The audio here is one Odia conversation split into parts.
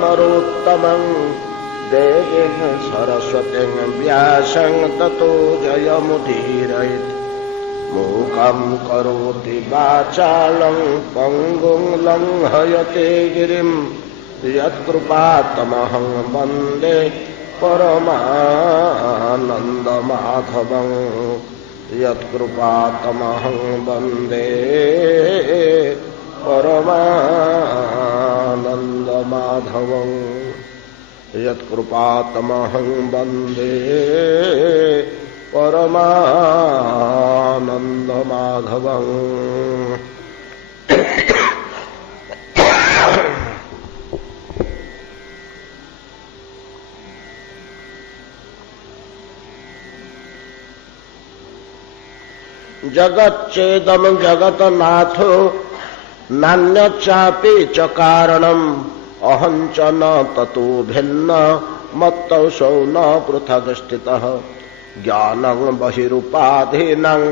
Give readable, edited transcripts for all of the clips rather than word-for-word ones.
नरोत्तमं देवीं सरस्वतीं व्यासं ततो जयमुदीरयेत्। मूकं करोति वाचालं पङ्गुं लङ्घयते गिरिं यत्कृपातमहं वन्दे परमानन्दमाधवं। यत्कृपातमहं वन्दे परमानन्दमाधवं। यत्कृपातमहं वन्दे परमानन्दमाधवं। जगच्चेदं जगन्नाथो नान्यच्चापि च कारणम् अहं च न ततो भिन्न मत्तौसौ न पृथग् स्थितः। ज्ञानं बहिरुपाधीनं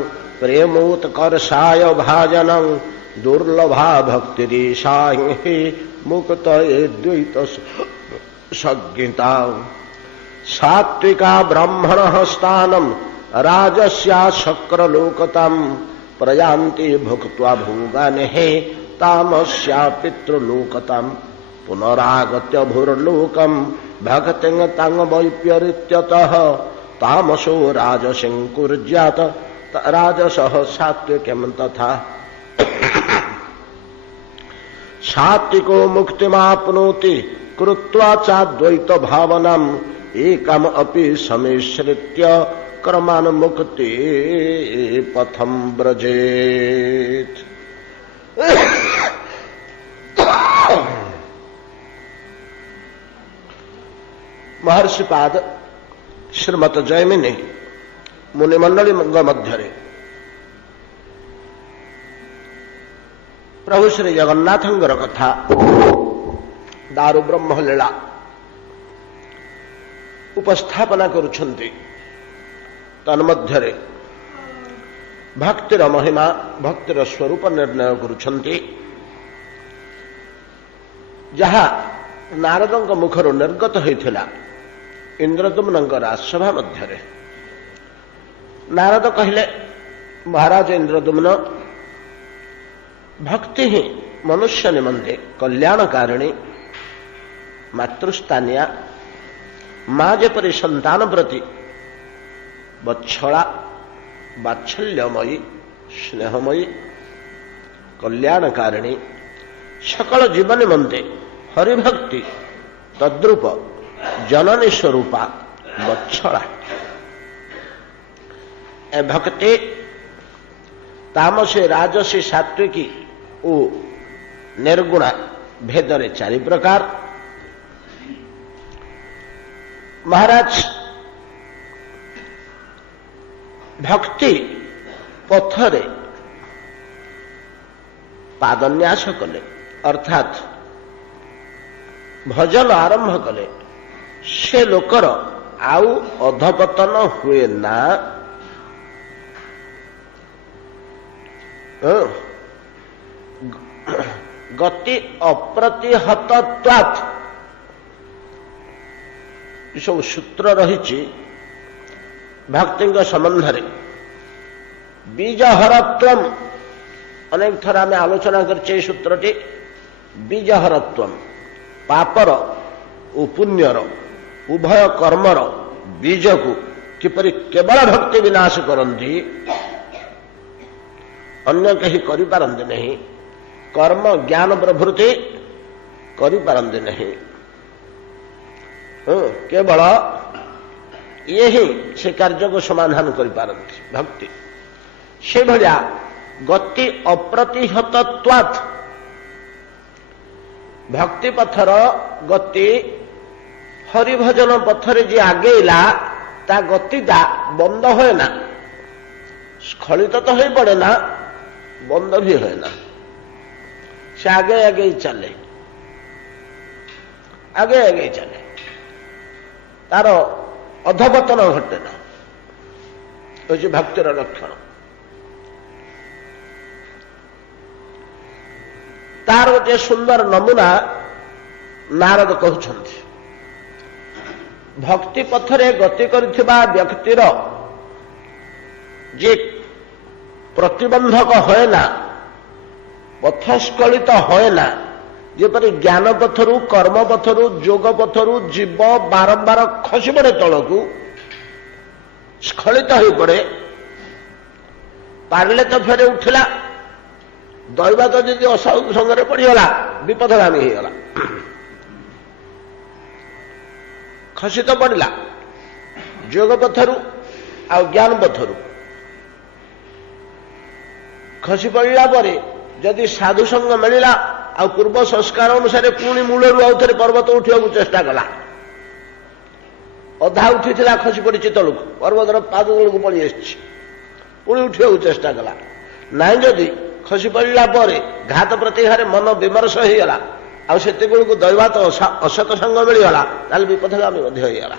प्रेमोत्कर्षाय भाजनं दुर्लभा भक्तिरीशा हि मुक्तये द्वैत संज्ञिता। सात्विका ब्रह्मणः स्थानं राजस्या शक्रलोकतां प्रयान्ति भुक्त्वा भोगान् तामस्या पितृलोकतां। पुनरागत्य भूर्लोकं भक्तिं तं वैपरीत्यतः तामसो राजसिं कुर्यात् राजसः सात्विकं तथा। सात्विको मुक्तिमाप्नोति कृत्वा चाद्वैत भावनाम् एकम् अपि समिश्रित्य क्रमान् मुक्ति पथं व्रजेत्। महर्षिपाद श्रीमत जैमिनी मुनिमंडली मध्य प्रभु श्री जगन्नाथंकर कथा दारु ब्रह्म लीला उपस्थापना करुछन्ति। तन्मध्यरे भक्तिर महिमा भक्तिर स्वरूप निर्णय करुछन्ति। जहा नारदଙ୍କ मुखରୁ निर्गत होइथिला इंद्रदुम्नଙ୍କ राजसभा मध्यरे। नारद कहले, महाराज इंद्रदुम्न, भक्ति ही मनुष्य निमंते कल्याणकारिणी मातृस्थानिया माँ जेपरी संतान प्रति वत्सला वात्सल्यमयी स्नेहमयी कल्याणकारिणी सकल जीवन निमंते हरिभक्ति तद्रूप जननी स्वरूपा वत्सला। ए भक्ति तामसी राजसी सात्विकी ओ निर्गुणा भेदरे चारि प्रकार। महाराज भक्ति पथरे पादन्यास कले अर्थात भजन आरंभ कले से लोकर आउ अधपतन हुए ना। गति अप्रतिहतत्वात् सब सूत्र रही भक्ति संबंध में। बीजहरत्वम अनेक थर आम आलोचना करछे सूत्रटी। बीजहरत्वम पापर और पुण्यर उभय कर्मर बीज को किपरि केवल भक्ति विनाश करती अन्य कहीं करिपारंती नहीं। कर्म ज्ञान प्रभृति करिपारंती नहीं। केवल ये ही से कार्य को समाधान करिपारंती भक्ति। से भलिया गति अप्रतिहतत्वात् भक्ति पथर गति हरिभजन पथरे जी आगेला ता गतिटा बंद होए ना। स्खलित तो हो पड़े ना, बंद भी होए ना। से आगे आगे ही चले, आगे आगे ही चले, तार अधपतन घटे ना। हूँ भक्तिर लक्षण। तार गोटे सुंदर नमूना ନାରଦ କହୁଛନ୍ତି ଭକ୍ତି ପଥରେ ଗତି କରିଥିବା ବ୍ୟକ୍ତିର ଯେ ପ୍ରତିବନ୍ଧକ ହୁଏ ନା, ପଥସ୍କଳିତ ହୁଏ ନା, ଯେପରି ଜ୍ଞାନ ପଥରୁ, କର୍ମ ପଥରୁ, ଯୋଗ ପଥରୁ ଜୀବ ବାରମ୍ବାର ଖସି ପଡ଼େ ତଳକୁ, ସ୍ଖଳିତ ହୋଇପଡ଼େ, ପାରିଲେ ତ ଫେରେ ଉଠିଲା, ଦୈବାତ ଯଦି ଅସାଧୁ ସଙ୍ଗରେ ପଡ଼ିଗଲା ବିପଦଗାମୀ ହେଇଗଲା। ଖସି ତ ପଡ଼ିଲା ଯୋଗ ପଥରୁ ଆଉ ଜ୍ଞାନ ପଥରୁ। ଖସି ପଡ଼ିଲା ପରେ ଯଦି ସାଧୁ ସଙ୍ଗ ମିଳିଲା ଆଉ ପୂର୍ବ ସଂସ୍କାର ଅନୁସାରେ ପୁଣି ମୂଳରୁ ଆଉ ଥରେ ପର୍ବତ ଉଠିବାକୁ ଚେଷ୍ଟା କଲା, ଅଧା ଉଠିଥିଲା ଖସି ପଡ଼ିଛି ତଳକୁ, ପର୍ବତର ପାଦ ତଳକୁ ପଳେଇ ଆସିଛି, ପୁଣି ଉଠିବାକୁ ଚେଷ୍ଟା କଲା। ନାଇଁ ଯଦି ଖସି ପଡ଼ିଲା ପରେ ଘାତ ପ୍ରତିଘାରେ ମନ ବିମର୍ଷ ହେଇଗଲା ଆଉ ସେତେବେଳକୁ ଦୈବାତ ଅସତ ସଙ୍ଗ ମିଳିଗଲା, ତାହେଲେ ବିପଥଗାମୀ ମଧ୍ୟ ହେଇଗଲା।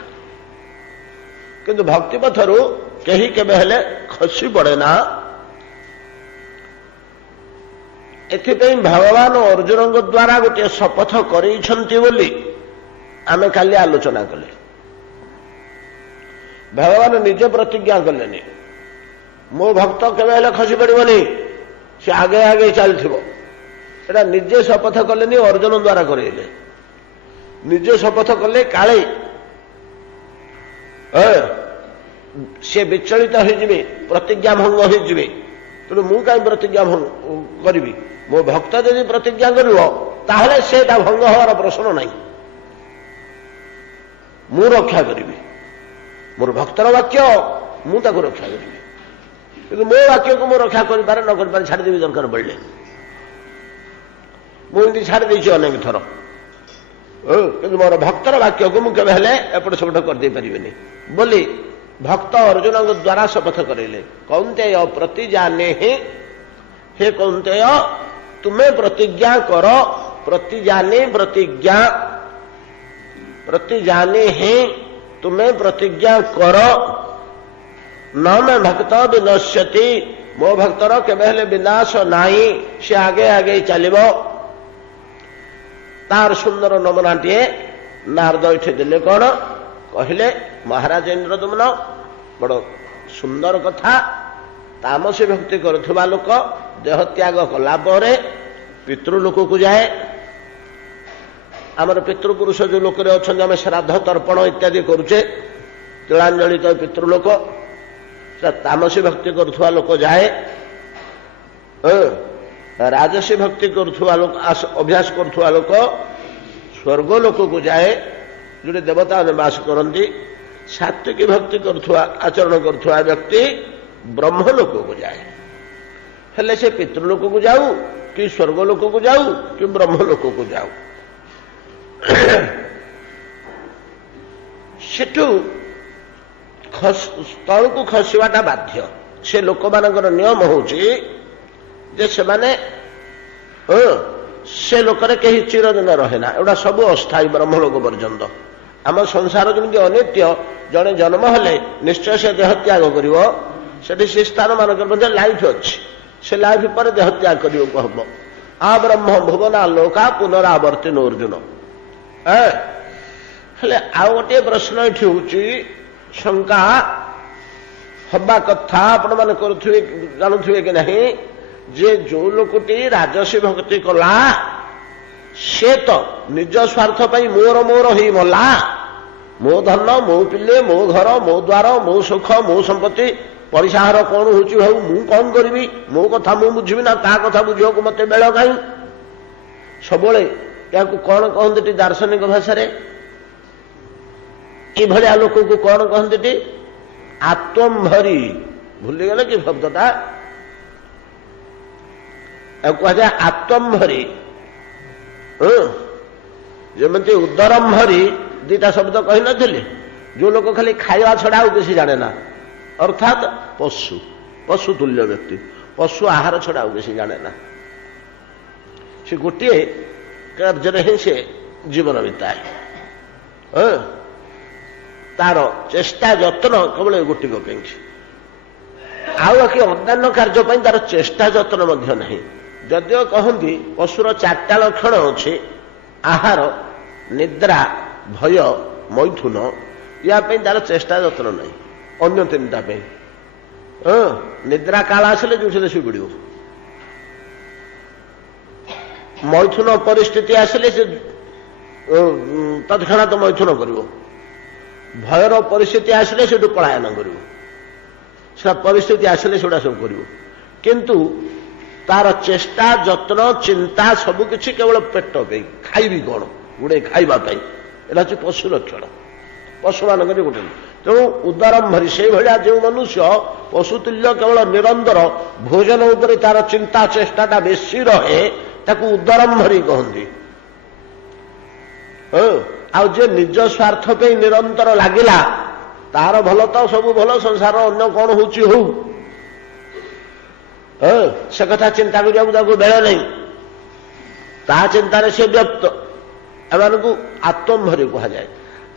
କିନ୍ତୁ ଭକ୍ତି ପଥରୁ କେହି କେବେ ହେଲେ ଖସି ପଡ଼େ ନା। ଏଥିପାଇଁ ଭଗବାନ ଅର୍ଜୁନଙ୍କ ଦ୍ୱାରା ଗୋଟିଏ ଶପଥ କରେଇଛନ୍ତି ବୋଲି ଆମେ କାଲି ଆଲୋଚନା କଲେ। ଭଗବାନ ନିଜେ ପ୍ରତିଜ୍ଞା କଲେନି ମୋ ଭକ୍ତ କେବେ ହେଲେ ଖସି ପଡ଼ିବନି, ସେ ଆଗେ ଆଗେ ଚାଲିଥିବ। ସେଟା ନିଜେ ଶପଥ କଲେନି, ଅର୍ଜୁନ ଦ୍ୱାରା କରେଇଲେ। ନିଜେ ଶପଥ କଲେ କାଳେ ସେ ବିଚଳିତ ହୋଇଯିବେ, ପ୍ରତିଜ୍ଞା ଭଙ୍ଗ ହୋଇଯିବେ। ତେଣୁ ମୁଁ କାହିଁ ପ୍ରତିଜ୍ଞା ଭଙ୍ଗ କରିବି? ମୋ ଭକ୍ତ ଯଦି ପ୍ରତିଜ୍ଞା କରିବ ତାହେଲେ ସେଟା ଭଙ୍ଗ ହେବାର ପ୍ରଶ୍ନ ନାହିଁ, ମୁଁ ରକ୍ଷା କରିବି। ମୋର ଭକ୍ତର ବାକ୍ୟ ମୁଁ ତାକୁ ରକ୍ଷା କରିବି, କିନ୍ତୁ ମୋ ବାକ୍ୟକୁ ମୁଁ ରକ୍ଷା କରିପାରେ ନ କରିପାରେ ଛାଡ଼ିଦେବି ଦରକାର ପଡ଼ିଲେ। ମୁଁ ଏମିତି ଛାଡ଼ି ଦେଇଛି ଅନେକ ଥର, କିନ୍ତୁ ମୋର ଭକ୍ତର ବାକ୍ୟକୁ ମୁଁ କେବେ ହେଲେ ଏପଟ ସେପଟ କରିଦେଇ ପାରିବିନି ବୋଲି ଭକ୍ତ ଅର୍ଜୁନଙ୍କ ଦ୍ୱାରା ଶପଥ କରେଇଲେ। କୌନ୍ତେୟ ପ୍ରତିଜାନେ ହିଁ, ହେ କୌନ୍ତେୟ ତୁମେ ପ୍ରତିଜ୍ଞା କର, ପ୍ରତିଜାନେ ପ୍ରତିଜ୍ଞା, ପ୍ରତିଜାନେ ହିଁ ତୁମେ ପ୍ରତିଜ୍ଞା କର, ନ ମେ ଭକ୍ତ ବିନଶ୍ୟତି, ମୋ ଭକ୍ତର କେବେ ହେଲେ ବିନାଶ ନାହିଁ, ସେ ଆଗେ ଆଗେ ଚାଲିବ। ତାର ସୁନ୍ଦର ନମୁନାଟିଏ ନାରଦ ଏଠି ଦେଲେ। କ'ଣ କହିଲେ? ମହାରାଜ ଇନ୍ଦ୍ରଦ୍ୟୁମ୍ନ, ବଡ଼ ସୁନ୍ଦର କଥା। ତାମସୀ ଭକ୍ତି କରୁଥିବା ଲୋକ ଦେହତ୍ୟାଗ କଲା ପରେ ପିତୃଲୋକକୁ ଯାଏ। ଆମର ପିତୃପୁରୁଷ ଯୋଉ ଲୋକରେ ଅଛନ୍ତି, ଆମେ ଶ୍ରାଦ୍ଧ ତର୍ପଣ ଇତ୍ୟାଦି କରୁଛେ, ତିଳାଞ୍ଜଳି ତ ପିତୃଲୋକ, ତାମସୀ ଭକ୍ତି କରୁଥିବା ଲୋକ ଯାଏ। ରାଜସୀ ଭକ୍ତି କରୁଥିବା ଲୋକ, ଅଭ୍ୟାସ କରୁଥିବା ଲୋକ ସ୍ୱର୍ଗ ଲୋକକୁ ଯାଏ, ଯୋଉଠି ଦେବତାମାନେ ବାସ କରନ୍ତି। ସାତ୍ୱିକୀ ଭକ୍ତି କରୁଥିବା, ଆଚରଣ କରୁଥିବା ବ୍ୟକ୍ତି ବ୍ରହ୍ମଲୋକକୁ ଯାଏ। ହେଲେ ସେ ପିତୃଲୋକକୁ ଯାଉ କି ସ୍ୱର୍ଗ ଲୋକକୁ ଯାଉ କି ବ୍ରହ୍ମଲୋକକୁ ଯାଉ, ସେଠୁ ତଳକୁ ଖସିବାଟା ବାଧ୍ୟ। ସେ ଲୋକମାନଙ୍କର ନିୟମ ହଉଛି ଯେ ସେମାନେ ସେ ଲୋକରେ କେହି ଚିରଦିନ ରହେ ନା, ଏଗୁଡ଼ା ସବୁ ଅସ୍ଥାୟୀ ବ୍ରହ୍ମଲୋକ ପର୍ଯ୍ୟନ୍ତ। ଆମ ସଂସାର ଯେମିତି ଅନିତ୍ୟ, ଜଣେ ଜନ୍ମ ହେଲେ ନିଶ୍ଚୟ ସେ ଦେହ ତ୍ୟାଗ କରିବ। ସେଠି ସେ ସ୍ଥାନ ମାନଙ୍କର ମଧ୍ୟ ଲାଇଫ୍ ଅଛି, ସେ ଲାଇଫ୍ ପରେ ଦେହ ତ୍ୟାଗ କରିବାକୁ ହବ। ଆ ବ୍ରହ୍ମ ଭୁବନା ଲୋକା ପୁନରାବର୍ତ୍ତିନ ଅର୍ଜୁନ। ହେଲେ ଆଉ ଗୋଟିଏ ପ୍ରଶ୍ନ ଏଠି ହଉଛି, ଶଙ୍କା ହବା କଥା ଆପଣମାନେ କରୁଥିବେ, ଜାଣୁଥିବେ କି ନାହିଁ, ଯେ ଯୋଉ ଲୋକଟି ରାଜସୀ ଭକ୍ତି କଲା ସେ ତ ନିଜ ସ୍ୱାର୍ଥ ପାଇଁ ମୋର ମୋର ହେଇ ମଲା। ମୋ ଧନ, ମୋ ପିଲେ, ମୋ ଘର, ମୋ ଦ୍ୱାର, ମୋ ସୁଖ, ମୋ ସମ୍ପତ୍ତି, ପଇସାହାର କଣ ହଉଛି ଭାଉ, ମୁଁ କଣ କରିବି? ମୋ କଥା ମୁଁ ବୁଝିବି ନା ତା କଥା ବୁଝିବାକୁ ମତେ ବେଳ କାହିଁ? ସବୁବେଳେ ଏହାକୁ କଣ କହନ୍ତି ଦାର୍ଶନିକ ଭାଷାରେ? ଏଭଳିଆ ଲୋକକୁ କଣ କହନ୍ତି? ଆତ୍ମମ୍ଭରି। ଭୁଲିଗଲେ କି ଶବ୍ଦଟା? କୁହାଯାଏ ଆତ୍ମମ୍ଭରି। ଯେମିତି ଉଦରମ୍ଭରି ଦିଟା ଶବ୍ଦ କହିନଥିଲି? ଯୋଉ ଲୋକ ଖାଲି ଖାଇବା ଛଡା ଆଉ କିଛି ଜାଣେ ନା, ଅର୍ଥାତ୍ ପଶୁ, ପଶୁ ତୁଲ୍ୟ ବ୍ୟକ୍ତି, ପଶୁ ଆହାର ଛଡା ଆଉ କିଛି ଜାଣେ ନା। ସେ ଗୋଟିଏ କାର୍ଯ୍ୟରେ ହିଁ ସେ ଜୀବନ ବିତାଏ। ତାର ଚେଷ୍ଟା ଯତ୍ନ କେବଳ ଗୋଟିକ ପାଇଁକି, ଆଉ ବାକି ଅନ୍ୟାନ୍ୟ କାର୍ଯ୍ୟ ପାଇଁ ତାର ଚେଷ୍ଟା ଯତ୍ନ ମଧ୍ୟ ନାହିଁ। ଯଦିଓ କହନ୍ତି ପଶୁର 4ଟା ଲକ୍ଷଣ ଅଛି, ଆହାର, निद्रा भय मैथुन या तार चेष्टा जत्न नहीं अन्य तीनटा निद्रा काल आसिले जो शोई पड़ मैथुन परिस्थिति आसिले से तत्क्षणात मैथुन कर भयर परिस्थिति आसिले से पलायन कर परिस्थिति आसिले से सब कर किंतु तार चेष्टा जत्न चिंता सबकि केवल पेट पे खाइबी कौन गुड़े खावाई एटा हूँ पशु लक्षण पशु मान गोटे तेणु उदरंभरी से भाया जो मनुष्य पशुतुल्य केवल निरंतर भोजन उपर तार चिंता चेष्टाटा बेसी रहे ताकू उदरंभरी कहती आ निज स्वार्थ पे निरंतर लगिला तार भल तो सब भल संसार अन्य कौन हो से कथा चिंता करने बेल नहीं ता चिंतार से व्यक्त एम को आत्मभरी कह जाए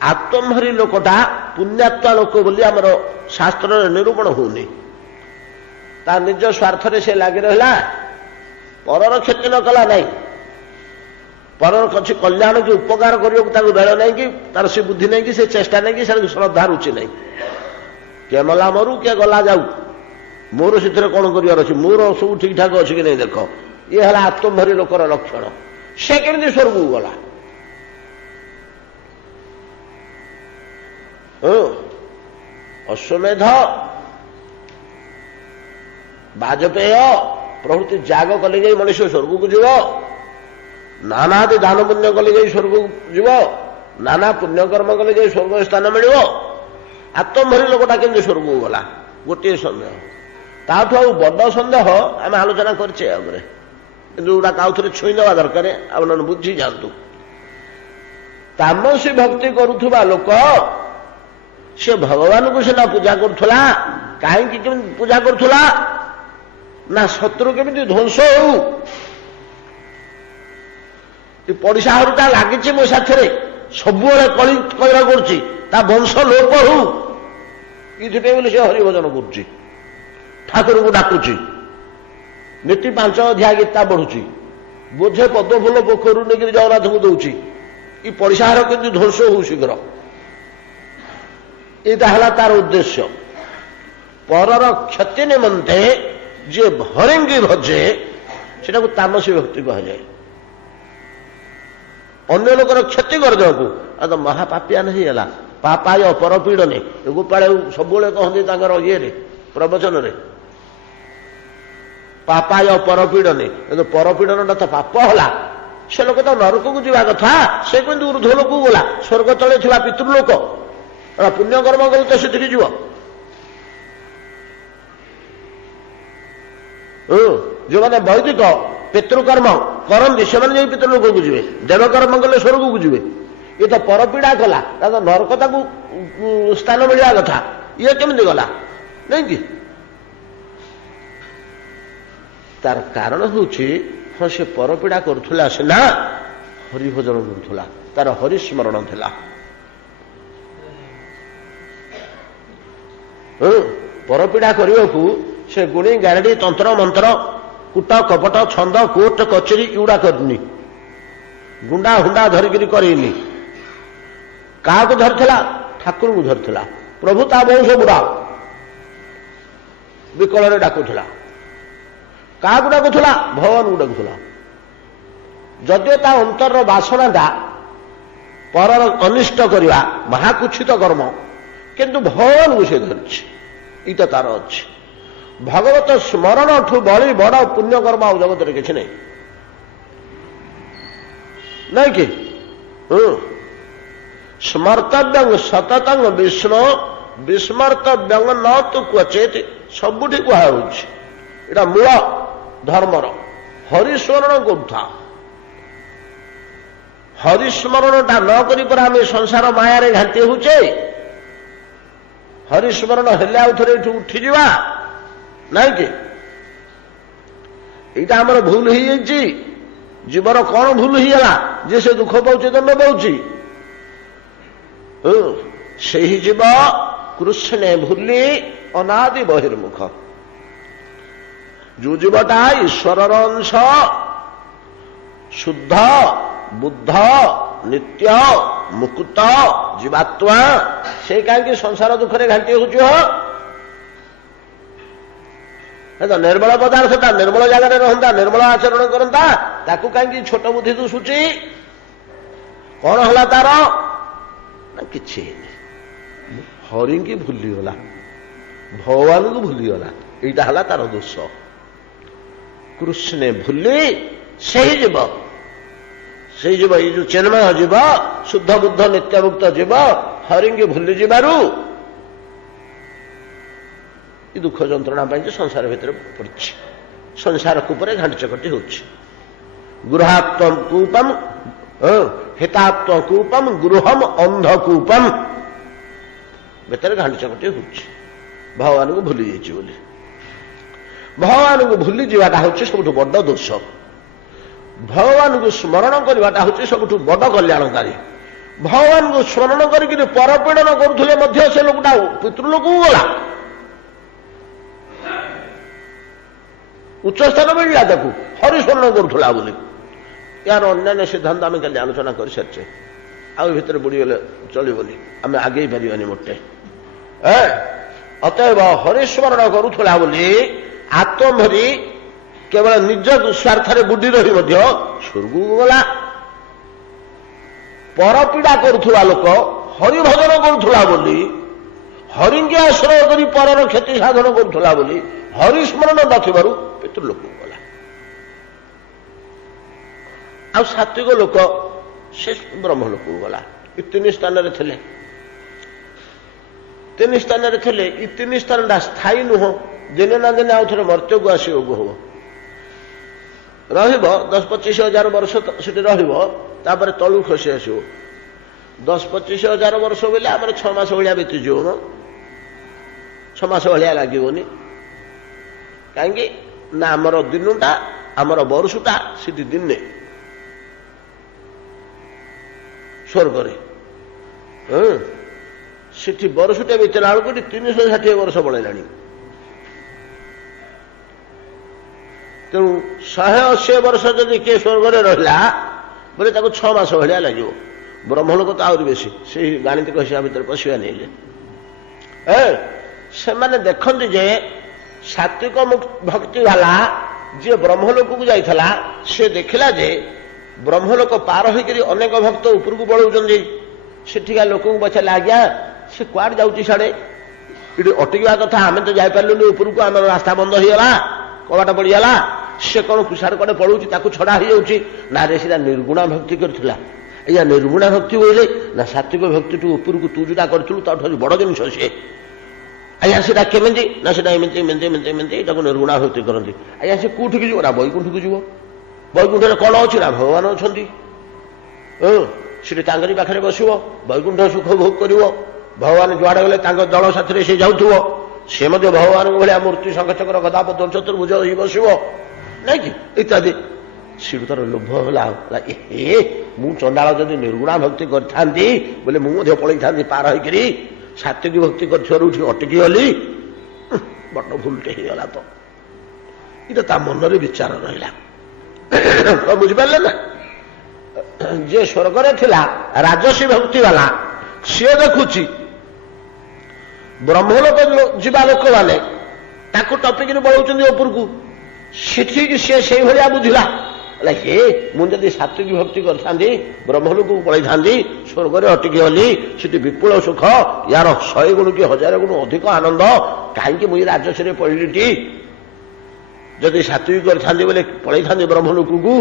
आत्मभरी लोकटा पुण्यात्मा लोक बोली आमर शास्त्र निरूपण होनी ता निज स्वार्थ से लगी रहा परर क्षति न कला नहीं परर किसी कल्याण की उपकार करने बेल नहीं कि तार से बुद्धि नहीं कि से चेष्टा नहीं कि श्रद्धा रुचि नहीं किए मला मरु किए गला जाऊ मोर से कौन कर मोर सब ठीक ठाक अच्छी कि नहीं देख ये है आत्मभरी लोकर लक्षण से केमी स्वर्ग गला अश्वमेध बाजपेय प्रभृति त्याग कले जाई मनुष्य स्वर्ग को जीव नानादि दान पुण्य कले जाई स्वर्ग जीव नाना पुण्यकर्म कले जाई स्वर्ग स्थान मिल आत्मभरी लोकटा केमती स्वर्ग को गला गोटे सन्देह ताठू आ बड़ सन्देह आम आलोचना करे गुड़ा आउे छुईदवा दरकार आप बुझी जातु तामसी भक्ति करुवा लोक से भगवान को सीना पूजा करुला कहीं पूजा करुला ना शत्रु केमी ध्वंस हो पड़िशा हरटा लगी मो साथी सब कली कैर कर वंश लोप हो ये से हरिभजन कर ठाकुर को डाकुची नीति 5 अध्याय गीता बढ़ुची बोझे पद्म फूल पोखर नहीं जगन्नाथ को दौची ये पड़िशार कि ध्वंस हो शीघ्र यहाँ तार उद्देश्य परर क्षति निमंते जे भरेंगी भजे से तामसी भक्ति कह जाए अन्य लोकर क्षति करदे आ तो महापापिया नहीं है पापाय परपीड़ने गोपाल सब कहते ये प्रवचन रे पापाय परपीड़ने परपीड़न तो पाप है से लोक तो नरक को जावा कथा से किंतु ऊर्ध्व लोक गला स्वर्ग तले था पितृलोक पुण्यकर्म कले तो से जीव जो मैंने वैदिक पितृकर्म करती से पितृलोक को जी देवकर्म कले स्वर्ग को जी ये तो परपीड़ा कला तो नरकता को स्थान मिलवा कथा ये केमती गला नहीं कि तार कारण हूँ हाँ से परपीड़ा करुला सीना हरिभजन करुला तार हरिस्मरण थिला परपीड़ा करने को से गुणी गारडी तंत्र मंत्र कूट कपट छंद कोर्ट कचेरी युड़ा करनी गुंडा हुंडा धरिकी करनी क्या धरला ठाकुर को धरला प्रभु ता वंश बुढ़ा विकल डाकुला क्या डाकुला भगवान को डाकुला जदिव ता अंतर बासनाटा परर अनिष्ट करवा महाकुच्छित कर्म किंतु भगवान को से धरी तो तार अच्छी भगवत स्मरण ठू बड़ी बड़ पुण्यकर्म आ जगत किसी नहीं नहीं कि स्मर्तव्य सततं विष्णु विस्मर्तव्य न तो क्वचित सबुठी कहुच्छा मूल धर्मर हरिस्मरण करुथा हरिस्मरणटा न कर आम संसार माया घाटी होचे हरिस्मरण हेले आउ थे उठीजा नहीं कि यहाँ आमर भूल हो जीवर कौन भूल होगा जे से दुख पाँच दंड पाँच से ही जीव कृष्ण भूली अनादि बहिर्मुख जो जीवटा ईश्वर अंश शुद्ध बुद्ध ନିତ୍ୟ ମୁକ୍ତ ଜୀବାତ୍ମା ସେ କାହିଁକି ସଂସାର ଦୁଃଖରେ ଘାଣ୍ଟି ହେଉଛି? ନିର୍ମଳ ପଦାର୍ଥଟା ନିର୍ମଳ ଜାଗାରେ ରହନ୍ତା, ନିର୍ମଳ ଆଚରଣ କରନ୍ତା, ତାକୁ କାହିଁକି ଛୋଟ ବୁଦ୍ଧି ଦୁଶୁଛି? କଣ ହେଲା ତାର? ନା କିଛି ହେଇନି। ହରିଙ୍କି ଭୁଲିଗଲା, ଭଗବାନଙ୍କୁ ଭୁଲିଗଲା, ଏଇଟା ହେଲା ତାର ଦୋଷ। କୃଷ୍ଣେ ଭୁଲି ସେଇ ଯିବ, ସେଇ ଯିବ, ଏଇ ଯୋଉ ଚିନ୍ମୟ ଯିବ, ଶୁଦ୍ଧ ବୁଦ୍ଧ ନିତ୍ୟମୁକ୍ତ ଯିବ, ହରିଙ୍କି ଭୁଲି ଯିବାରୁ ଏ ଦୁଃଖ ଯନ୍ତ୍ରଣା ପାଇଁ ଯେ ସଂସାର ଭିତରେ ପଡିଛି, ସଂସାର କୂପରେ ଘାଣ୍ଟି ଚକଟି ହେଉଛି। ଗୃହାତ୍ମ କୂପମ୍ ହିତାତ୍ମ କୂପମ୍ ଗୃହମ୍ ଅନ୍ଧକୂପମ୍ ଭିତରେ ଘାଣ୍ଟି ଚକଟି ହେଉଛି ଭଗବାନଙ୍କୁ ଭୁଲି ଯାଇଛି ବୋଲି। ଭଗବାନଙ୍କୁ ଭୁଲି ଯିବାଟା ହେଉଛି ସବୁଠୁ ବଡ଼ ଦୋଷ। ଭଗବାନଙ୍କୁ ସ୍ମରଣ କରିବାଟା ହେଉଛି ସବୁଠୁ ବଡ଼ କଲ୍ୟାଣକାରୀ। ଭଗବାନଙ୍କୁ ସ୍ମରଣ କରିକିରି ପରପୀଡ଼ନ କରୁଥିଲେ ମଧ୍ୟ ସେ ଲୋକଟା ପିତୃଲୋକକୁ ଗଲା, ଉଚ୍ଚସ୍ଥାନ ମିଳିଲା ତାକୁ, ହରିସ୍ମରଣ କରୁଥିଲା ବୋଲି। ଏହାର ଅନ୍ୟାନ୍ୟ ସିଦ୍ଧାନ୍ତ ଆମେ କାଲି ଆଲୋଚନା କରିସାରିଛେ, ଆଉ ଭିତରେ ବୁଡ଼ିଗଲେ ଚଳିବନି, ଆମେ ଆଗେଇ ପାରିବାନି ମୋଟେ। ଅତଏବ ହରିସ୍ମରଣ କରୁଥିଲା ବୋଲି ଆତ୍ମଭରି କେବଳ ନିଜ ସ୍ୱାର୍ଥରେ ବୁଡି ରହି ମଧ୍ୟ ସ୍ୱର୍ଗକୁ ଗଲା। ପରପୀଡ଼ା କରୁଥିବା ଲୋକ ହରିଭଜନ କରୁଥିଲା ବୋଲି, ହରିଙ୍କି ଆଶ୍ରୟ କରି ପରର କ୍ଷତି ସାଧନ କରୁଥିଲା ବୋଲି ହରିସ୍ମରଣ ନଥିବାରୁ ପିତୃଲୋକକୁ ଗଲା। ଆଉ ସାତ୍ୱିକ ଲୋକ ସେ ବ୍ରହ୍ମଲୋକକୁ ଗଲା। ଏ ତିନି ସ୍ଥାନରେ ଥିଲେ, ତିନି ସ୍ଥାନରେ ଥିଲେ। ଏ ତିନି ସ୍ଥାନଟା ସ୍ଥାୟୀ ନୁହଁ, ଦିନେ ନା ଦିନେ ଆଉ ଥରେ ମର୍ତ୍ତ୍ୟକୁ ଆସିବାକୁ ହବ। ରହିବ 10-25 ହଜାର ବର୍ଷ ସେଠି ରହିବ, ତାପରେ ତଳୁ ଖସି ଆସିବ। 10-25 ହଜାର ବର୍ଷ ବୋଇଲେ ଆମର 6 ମାସ ଭଳିଆ ବିତିଯିବ ମ, 6 ମାସ ଭଳିଆ ଲାଗିବନି। କାହିଁକି ନା ଆମର ଦିନଟା, ଆମର ବର୍ଷଟା ସେଠି ଦିନେ ସ୍ୱର୍ଗରେ। ସେଠି ବର୍ଷଟେ ବିତିଲା ବେଳକୁ 360 ବର୍ଷ ପଳେଇଲାଣି। ତେଣୁ 180 ବର୍ଷ ଯଦି କିଏ ସ୍ୱର୍ଗରେ ରହିଲା ବୋଲେ ତାକୁ 6 ମାସ ଭଳିଆ ଲାଗିବ। ବ୍ରହ୍ମଲୋକ ତ ଆହୁରି ବେଶୀ, ସେଇ ଗାଣିତିକ ହିସାବ ଭିତରେ ପଶିବା ନେଇଲେ। ସେମାନେ ଦେଖନ୍ତି ଯେ ସାତ୍ୱିକ ଭକ୍ତି ବାଲା ଯିଏ ବ୍ରହ୍ମଲୋକକୁ ଯାଇଥିଲା, ସେ ଦେଖିଲା ଯେ ବ୍ରହ୍ମଲୋକ ପାର ହୋଇକରି ଅନେକ ଭକ୍ତ ଉପରକୁ ପଳାଉଛନ୍ତି। ସେଠିକା ଲୋକଙ୍କୁ ପଚାରିଲା, ଆଜ୍ଞା ସେ କୁଆଡେ ଯାଉଛି ସିଆଡ଼େ? ଏଠି ଅଟକିବା କଥା, ଆମେ ତ ଯାଇପାରିଲୁନି ଉପରକୁ, ଆମର ରାସ୍ତା ବନ୍ଦ ହେଇଗଲା, କବାଟ ପଡ଼ିଗଲା। ସେ କ'ଣ କୁଆଡ଼େ କୁଆଡ଼େ ପଳାଉଛି, ତାକୁ ଛଡ଼ା ହେଇଯାଉଛି? ନା ରେ, ସେଟା ନିର୍ଗୁଣା ଭକ୍ତି କରିଥିଲା। ଆଜ୍ଞା ନିର୍ଗୁଣା ଭକ୍ତି ବୋଇଲେ ନା ସାତ୍ୱିକ ଭକ୍ତିଠୁ ଉପରକୁ ତୁ ଯୋଉଟା କରିଥିଲୁ ତାଠୁ ବଡ଼ ଜିନିଷ ସିଏ। ଆଜ୍ଞା ସେଟା କେମିତି? ନା ସେଟା ଏମିତି ଏମିତି ଏମିତି ଏମିତି, ଏଟାକୁ ନିର୍ଗୁଣା ଭକ୍ତି କରନ୍ତି। ଆଜ୍ଞା ସେ କୋଉଠିକି ଯିବ? ନା ବୈକୁଣ୍ଠକୁ ଯିବ। ବୈକୁଣ୍ଠରେ କ'ଣ ଅଛି? ନା ଭଗବାନ ଅଛନ୍ତି। ସେଠି ତାଙ୍କରି ପାଖରେ ବସିବ, ବୈକୁଣ୍ଠ ସୁଖ ଭୋଗ କରିବ। ଭଗବାନ ଯୁଆଡ଼େ ଗଲେ ତାଙ୍କ ଦଳ ସାଥିରେ ସେ ଯାଉଥିବ। ସେ ମଧ୍ୟ ଭଗବାନଙ୍କ ଭଳିଆ ମୂର୍ତ୍ତି ଶଙ୍ଖଚକ୍ର ଗଦାପଦ୍ମ ଚତୁର୍ଭୁଜ ହେଇ ବସିବ, ନାଇଁ କି, ଇତ୍ୟାଦି। ସେଠୁ ତାର ଲୋଭ ହେଲା, ମୁଁ ଚଣ୍ଡାଳ ଯଦି ନିର୍ଗୁଣା ଭକ୍ତି କରିଥାନ୍ତି ବୋଲେ ମୁଁ ମଧ୍ୟ ପଳେଇଥାନ୍ତି ପାର ହେଇକିରି, ସାତ୍ୱିକ ଭକ୍ତି କରିଥିବାରୁ ଏଠି ଅଟକି ଗଲି, ବଡ଼ ଭୁଲଟେ ହେଇଗଲା। ତ ଏଇଟା ତା ମନରେ ବିଚାର ରହିଲା। ବୁଝିପାରିଲେ ନା? ଯିଏ ସ୍ୱର୍ଗରେ ଥିଲା ରାଜସୀ ଭକ୍ତି ବାଲା, ସିଏ ଦେଖୁଛି ବ୍ରହ୍ମଲୋକ ଯିବା ଲୋକମାନେ ତାକୁ ଟପିକିରି ପଳାଉଛନ୍ତି ଉପରକୁ। ସେଠିକି ସିଏ ସେଇଭଳିଆ ବୁଝିଲା, ହେ ମୁଁ ଯଦି ସାତ୍ୱିକ ଭକ୍ତି କରିଥାନ୍ତି ବ୍ରହ୍ମଲୋକକୁ ପଳେଇଥାନ୍ତି, ସ୍ୱର୍ଗରେ ଅଟକି ଗଲି, ସେଠି ବିପୁଳ ସୁଖ, ୟାର 100 ଗୁଣ କି 1000 ଗୁଣ ଅଧିକ ଆନନ୍ଦ, କାହିଁକି ମୁଁ ଏ ରାଜସୀରେ ପଡ଼ିଲିଟି? ଯଦି ସାତ୍ୱିକ କରିଥାନ୍ତି ବୋଲେ ପଳେଇଥାନ୍ତି ବ୍ରହ୍ମଲୋକକୁ।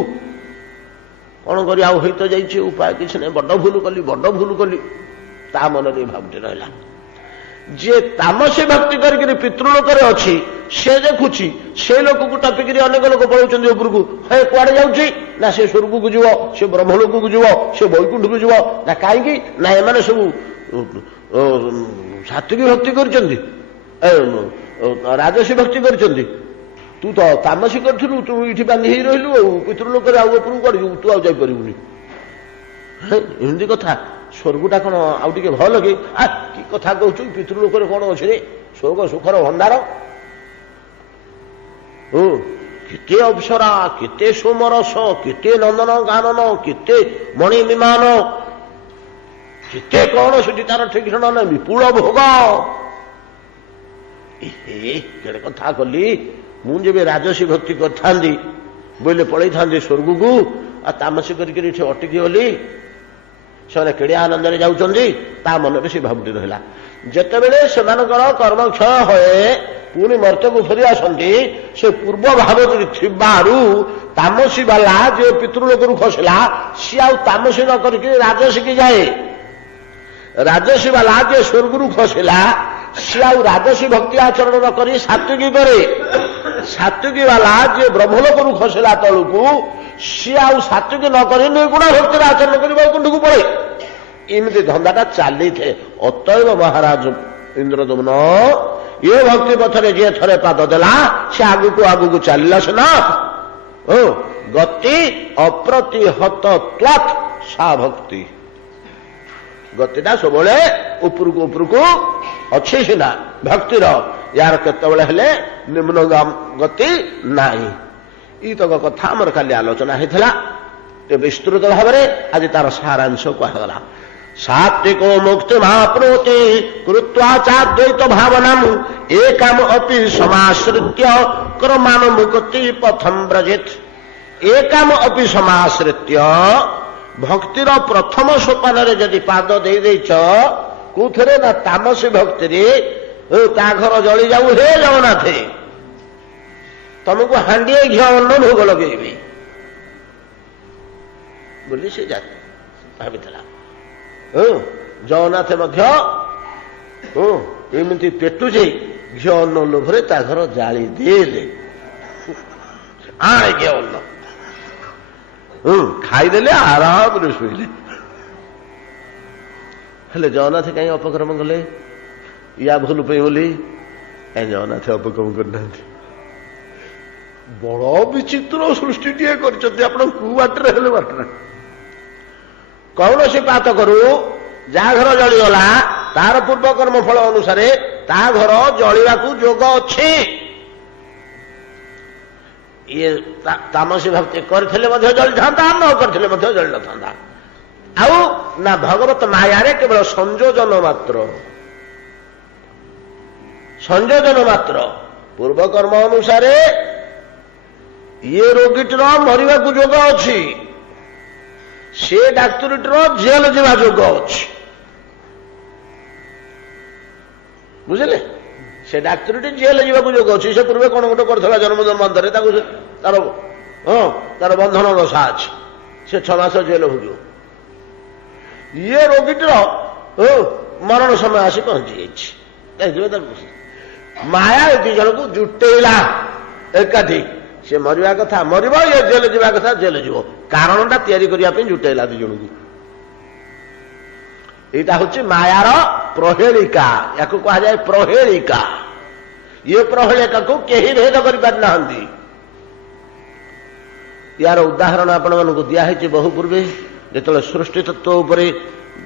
କ'ଣ କରି ଆଉ ହେଇତ ଯାଇଛି, ଉପାୟ କିଛି ନାହିଁ। ବଡ଼ ଭୁଲ କଲି, ବଡ଼ ଭୁଲ କଲି, ତା ମନରେ ଏ ଭାବଟି ରହିଲା। ଯିଏ ତାମସୀ ଭକ୍ତି କରିକିରି ପିତୃଲୋକରେ ଅଛି, ସେ ଦେଖୁଛି ସେ ଲୋକକୁ ଟପିକିରି ଅନେକ ଲୋକ ପଳାଉଛନ୍ତି ଉପରକୁ। ହେ କୁଆଡ଼େ ଯାଉଛି? ନା ସେ ସ୍ୱର୍ଗକୁ ଯିବ, ସେ ବ୍ରହ୍ମଲୋକକୁ ଯିବ, ସେ ବୈକୁଣ୍ଠକୁ ଯିବ। ନା କାହିଁକି? ନା ଏମାନେ ସବୁ ସାତ୍ୱିକ ଭକ୍ତି କରିଛନ୍ତି, ରାଜସୀ ଭକ୍ତି କରିଛନ୍ତି। ତୁ ତ ତାମସୀ କରିଥିଲୁ, ତୁ ଏଇଠି ବାନ୍ଧି ହେଇ ରହିଲୁ, ଆଉ ପିତୃଲୋକରେ ଆଉ ଉପରକୁ କୁଆଡ଼େ ଯିବୁ? ତୁ ଆଉ ଯାଇପାରିବୁନି। ଏମିତି କଥା। ସ୍ୱର୍ଗଟା କ'ଣ ଆଉ ଟିକେ ଭଲ କି? କି କଥା କହୁଛୁ? ପିତୃଲୋକରେ କ'ଣ ଅଛି ରେ? ସ୍ୱର୍ଗ ସୁଖର ଭଣ୍ଡାର। କେତେ ଅପ୍ସରା, କେତେ ସୋମରସ, କେତେ ନନ୍ଦନ ଗାନନ, କେତେ ମଣି ବିମାନ, କେତେ କଣ ସେଠି ତାର ଠିକଣା ନାହିଁ, ବିପୁଳ ଭୋଗ। କେଡ଼େ କଥା କଲି, ମୁଁ ଯେବେ ରାଜସୀ ଭକ୍ତି କରିଥାନ୍ତି ବୋଇଲେ ପଳେଇଥାନ୍ତି ସ୍ୱର୍ଗକୁ, ଆଉ ତାମସୀ କରିକି ଏଠି ଅଟକି ଗଲି। ସେମାନେ କେଡ଼େ ଆନନ୍ଦରେ ଯାଉଛନ୍ତି, ତା ମନରେ ସେ ଭାବୁଟି ରହିଲା। ଯେତେବେଳେ ସେମାନଙ୍କର କର୍ମକ୍ଷୟ ହୁଏ ପୁଣି ମର୍ତ୍ତ୍ୟକୁ ଫେରି ଆସନ୍ତି, ସେ ପୂର୍ବ ଭାବରେ ଥିବାରୁ ତାମସୀ ବାଲା ଯେ ପିତୃଲୋକରୁ ଖସିଲା ସିଏ ଆଉ ତାମସୀ ନ କରିକି ରାଜସୀକି ଯାଏ। ରାଜସୀ ବାଲା ଯେ ସ୍ୱର୍ଗରୁ ଖସିଲା ସିଏ ଆଉ ରାଜସୀ ଭକ୍ତି ଆଚରଣ ନ କରି ସାତ୍ୱିକୀ କରେ। ସାତ୍ୱିକୀ ବାଲା ଯେ ବ୍ରହ୍ମଲୋକରୁ ଖସିଲା ତଳକୁ ସିଏ ଆଉ ସାତ୍ୱିକୀ ନ କରି ନିର୍ଗୁଣ ଭକ୍ତିର ଆଚରଣ କରି ବୈକୁଣ୍ଠକୁ ପଳେଇ। ଏମିତି ଧନ୍ଦାଟା ଚାଲିଥାଏ। ଅତଏବ ମହାରାଜ ଇନ୍ଦ୍ରଦମନ ଏ ଭକ୍ତି ପଥରେ ଯିଏ ଥରେ ପାଦ ଦେଲା ସେ ଆଗକୁ ଆଗକୁ ଚାଲିଲା ସିନା। ଗତି ଅପ୍ରତିହତ ତ୍ୱତ୍ ସା ଭକ୍ତି। ଗତିଟା ସବୁବେଳେ ଉପରକୁ ଉପରକୁ ଅଛି ସିନା ଭକ୍ତିର, ୟାର କେତେବେଳେ ହେଲେ ନିମ୍ନ ଗତି ନାହିଁ। ଏଇତକ କଥା ଆମର କାଲି ଆଲୋଚନା ହେଇଥିଲା। ବିସ୍ତୃତ ଭାବରେ ଆଜି ତାର ସାରାଂଶ କୁହାଗଲା। ସାତ୍ୱିକୋ ମୁକ୍ତି ମହାପ୍ନୋତି କୃତ୍ୱା ଚାଦ୍ୱୈତ ଭାବନାମ୍ ଏକାମ ଅପି ସମାଶ୍ରିତ୍ୟ କ୍ରମାନୁମୁକ୍ତି ପଥଂ ବ୍ରଜେତ୍। ଏକାମ ଅପି ସମାଶ୍ରିତ୍ୟ, ଭକ୍ତିର ପ୍ରଥମ ସୋପାନରେ ଯଦି ପାଦ ଦେଇଛ କୋଉଥିରେ ନା ତାମସୀ ଭକ୍ତିରେ, ତା ଘର ଜଳି ଯାଉ, ହେ ଜଗନ୍ନାଥ ତମକୁ ହାଣ୍ଡିଏ ଘିଅ ଅନ୍ନ ଭୋଗ ଲଗେଇବି ବୋଲି ସେ ଭାବିଥିଲା। ଜଗନ୍ନାଥ ମଧ୍ୟ ଏମିତି ପେଟୁଛି ଘିଅ ଅନ୍ନ ଲୋଭରେ ତା ଘର ଜାଳି ଦେଲେ। ଆଣେ ଘିଅ ଅନ୍ନ ଖାଇଦେଲେ, ଆରାମରେ ଶୋଇଲେ। ହେଲେ ଜଗନ୍ନାଥ କାହିଁ ଅପକ୍ରମ କଲେ? ୟା ଭୁଲ ପାଇଁ ବୋଲି କାହିଁ ଜଗନ୍ନାଥ ଅପକ୍ରମ କରିନାହାନ୍ତି? ବଡ଼ ବିଚିତ୍ର ସୃଷ୍ଟିଟିଏ କରିଛନ୍ତି ଆପଣ, କୋଉ ବାଟରେ ହେଲେ ବାଟରେ। କୌଣସି ପାତ କରୁ ଯାହା ଘର ଜଳିଗଲା ତାର ପୂର୍ବ କର୍ମ ଫଳ ଅନୁସାରେ ତା ଘର ଜଳିବାକୁ ଯୋଗ ଅଛି। ଇଏ ତାମସୀ ଭକ୍ତି କରିଥିଲେ ମଧ୍ୟ ଜଳିଥାନ୍ତା, ନ କରିଥିଲେ ମଧ୍ୟ ଜଳି ନଥାନ୍ତା। ଆଉ ନା ଭଗବତ ମାୟାରେ କେବଳ ସଂଯୋଜନ ମାତ୍ର, ସଂଯୋଜନ ମାତ୍ର। ପୂର୍ବ କର୍ମ ଅନୁସାରେ ଇଏ ରୋଗୀଟିର ମରିବାକୁ ଯୋଗ ଅଛି, ସେ ଡାକ୍ତରୀଟିର ଜେଲ ଯିବା ଯୋଗ ଅଛି। ବୁଝିଲେ? ସେ ଡାକ୍ତରୀଟି ଜେଲ ଯିବାକୁ ଯୋଗ ଅଛି। ସେ ପୂର୍ବେ କଣ ଗୋଟେ କରିଥିଲା ଜନ୍ମଜନ୍ମାନ୍ତରେ, ତାକୁ ତାର ବନ୍ଧନ ଦଶା ଅଛି, ସେ 6 ମାସ ଜେଲ ଭୋଗିବ। ଇଏ ରୋଗୀଟିର ମରଣ ସମୟ ଆସି ପହଞ୍ଚି ଯାଇଛି। ମାୟା ଏ 2 ଜଣଙ୍କୁ ଜୁଟେଇଲା ଏକାଠି। ସେ ମରିବା କଥା ମରିବ, ଇଏ ଜେଲ ଯିବା କଥା ଜେଲ ଯିବ। କାରଣଟା ତିଆରି କରିବା ପାଇଁ ଜୁଟେଇଲା 2 ଜଣଙ୍କୁ। ଏଇଟା ହଉଛି ମାୟାର ପ୍ରହେଳିକା, ୟାକୁ କୁହାଯାଏ ପ୍ରହେଳିକା। ଇଏ ପ୍ରହେଳିକାକୁ କେହି ଭେଦ କରିପାରିନାହାନ୍ତି। ୟାର ଉଦାହରଣ ଆପଣମାନଙ୍କୁ ଦିଆହେଇଛି ବହୁ ପୂର୍ବେ, ଯେତେବେଳେ ସୃଷ୍ଟି ତତ୍ତ୍ୱ ଉପରେ,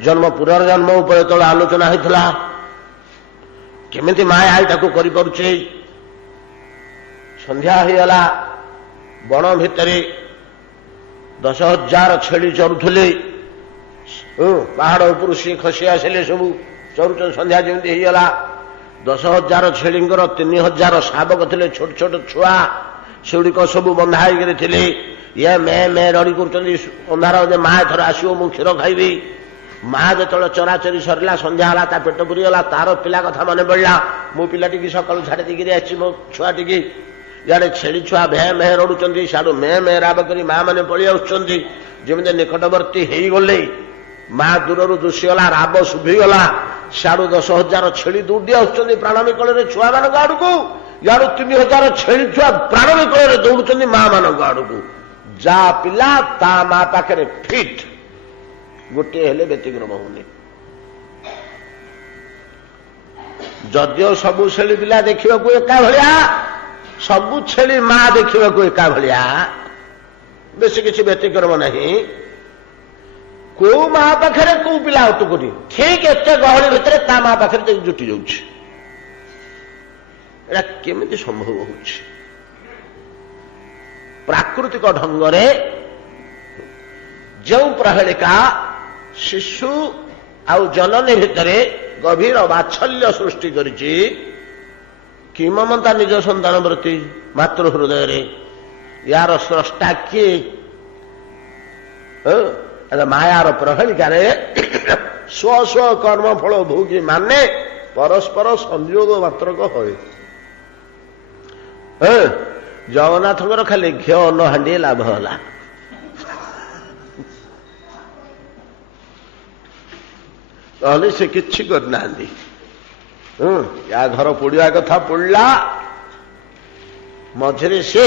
ଜନ୍ମ ପୁନର୍ଜନ୍ମ ଉପରେ ଯେତେବେଳେ ଆଲୋଚନା ହେଇଥିଲା, କେମିତି ମାୟା ଏଇଟାକୁ କରିପାରୁଛି। ସନ୍ଧ୍ୟା ହେଇଗଲା, ବଣ ଭିତରେ 10,000 ଛେଳି ଚରୁଥିଲେ। ପାହାଡ଼ ଉପରୁ ସିଏ ଖସି ଆସିଲେ, ସବୁ ଚରୁଛନ୍ତି। ସନ୍ଧ୍ୟା ଯେମିତି ହେଇଗଲା, 10,000 ଛେଳିଙ୍କର 3,000 ଶାବକ ଥିଲେ, ଛୋଟ ଛୋଟ ଛୁଆ, ସେଗୁଡ଼ିକ ସବୁ ବନ୍ଧା ହେଇକରି ଥିଲେ। ଇଏ ମେ ମେ ରଡ଼ି କରୁଛନ୍ତି ଅନ୍ଧାର, ଯେ ମା ଏଥର ଆସିବ, ମୁଁ କ୍ଷୀର ଖାଇବି। ମା ଯେତେବେଳେ ଚରାଚରି ସରିଲା, ସନ୍ଧ୍ୟା ହେଲା, ତା ପେଟ ପୁରିଗଲା, ତାର ପିଲା କଥା ମନେ ପଡ଼ିଲା। ମୋ ପିଲାଟିକି ସକାଳୁ ଛାଡ଼ି ଦେଇକିରି ଆସିଛି, ମୋ ଛୁଆଟିକି। ଇଆଡ଼େ ଛେଳି ଛୁଆ ଭେ ମେ ରଡୁଛନ୍ତି, ସିଆଡ଼ୁ ମେ ମେ ରାବ କରି ମା ମାନେ ପଳେଇ ଆସୁଛନ୍ତି। ଯେମିତି ନିକଟବର୍ତ୍ତୀ ହେଇଗଲେ, ମା ଦୂରରୁ ଦୁଷିଗଲା, ରାବ ଶୁଭିଗଲା। ସିଆଡ଼ୁ 10,000 ଛେଳି ଦୌଡ଼ି ଆସୁଛନ୍ତି ପ୍ରାଣ ବିକଳରେ ଛୁଆମାନଙ୍କ ଆଡ଼କୁ। ଇଆଡ଼ୁ 3,000 ଛେଳି ଛୁଆ ପ୍ରାଣ ବିକଳରେ ଦୌଡୁଛନ୍ତି ମା ମାନଙ୍କ ଆଡ଼କୁ। ଯା ପିଲା ତା ମା ପାଖରେ ଫିଟ୍, ଗୋଟିଏ ହେଲେ ବ୍ୟତିକ୍ରମ ହଉନି। ଯଦିଓ ସବୁ ଛେଳି ପିଲା ଦେଖିବାକୁ ଏକା ଭଳିଆ, ସବୁ ଛେଳି ମା ଦେଖିବାକୁ ଏକା ଭଳିଆ, ବେଶୀ କିଛି ବ୍ୟତିକ୍ରମ ନାହିଁ। କୋଉ ମା ପାଖରେ କୋଉ ପିଲା ଅଟୁକୁନି, ଠିକ ଏତେ ଗହଳି ଭିତରେ ତା ମା ପାଖରେ ଯାଇକି ଜୁଟି ଯାଉଛି। ଏଟା କେମିତି ସମ୍ଭବ ହଉଛି? ପ୍ରାକୃତିକ ଢଙ୍ଗରେ ଯେଉଁ ପ୍ରହେଳିକା ଶିଶୁ ଆଉ ଜନନୀ ଭିତରେ ଗଭୀର ବାତ୍ସଲ୍ୟ ସୃଷ୍ଟି କରିଛି, କି ମମତା ନିଜ ସନ୍ତାନ ପ୍ରତି ମାତୃ ହୃଦୟରେ, ୟାର ସ୍ରଷ୍ଟା କିଏ? ମାୟାର ପ୍ରହେଳିକାରେ ସ୍ୱ ସ୍ୱ କର୍ମଫଳ ଭୋଗୀ ମାନେ ପରସ୍ପର ସଂଯୋଗ ମାତ୍ରକ ହୁଏ। ଜଗନ୍ନାଥଙ୍କର ଖାଲି ଘିଅ ଅନ୍ନ ହାଣ୍ଡିଏ ଲାଭ ହେଲା। ନହେଲେ ସେ କିଛି କରିନାହାନ୍ତି। ୟା ଘର ପୋଡ଼ିବା କଥା ପୋଡ଼ିଲା, ମଝିରେ ସେ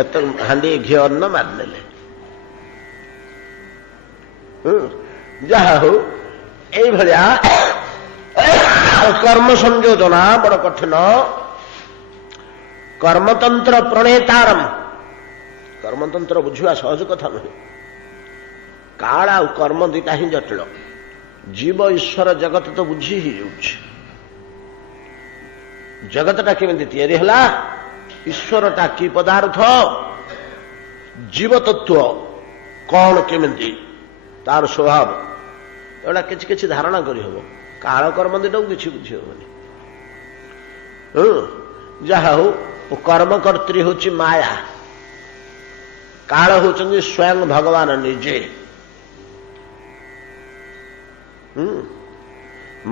ଏତେ ହାଣ୍ଡିଏ ଘିଅ ଅନ୍ନ ମାରିନେଲେ। ଯାହା ହଉ, ଏଇଭଳିଆ କର୍ମ ସଂଯୋଜନା ବଡ଼ କଠିନ। କର୍ମତନ୍ତ୍ର ପ୍ରଣେତାରମ, କର୍ମତନ୍ତ୍ର ବୁଝିବା ସହଜ କଥା ନୁହେଁ। କାଳ ଆଉ କର୍ମ ଦିଟା ହିଁ ଜଟିଳ। ଜୀବ ଈଶ୍ୱର ଜଗତ ତ ବୁଝି ହେଇଯାଉଛି। ଜଗତଟା କେମିତି ତିଆରି ହେଲା, ଈଶ୍ୱରଟା କି ପଦାର୍ଥ, ଜୀବ ତତ୍ଵ କଣ କେମିତି, ତାର ସ୍ୱଭାବ, ଏଗୁଡ଼ା କିଛି କିଛି ଧାରଣା କରିହବ। କାଳ କର୍ମ ଦିଟାକୁ କିଛି ବୁଝି ହବନି। ଯାହା ହଉ, କର୍ମକର୍ତ୍ରୀ ହଉଛି ମାୟା, କାଳ ହଉଛନ୍ତି ସ୍ୱୟଂ ଭଗବାନ ନିଜେ।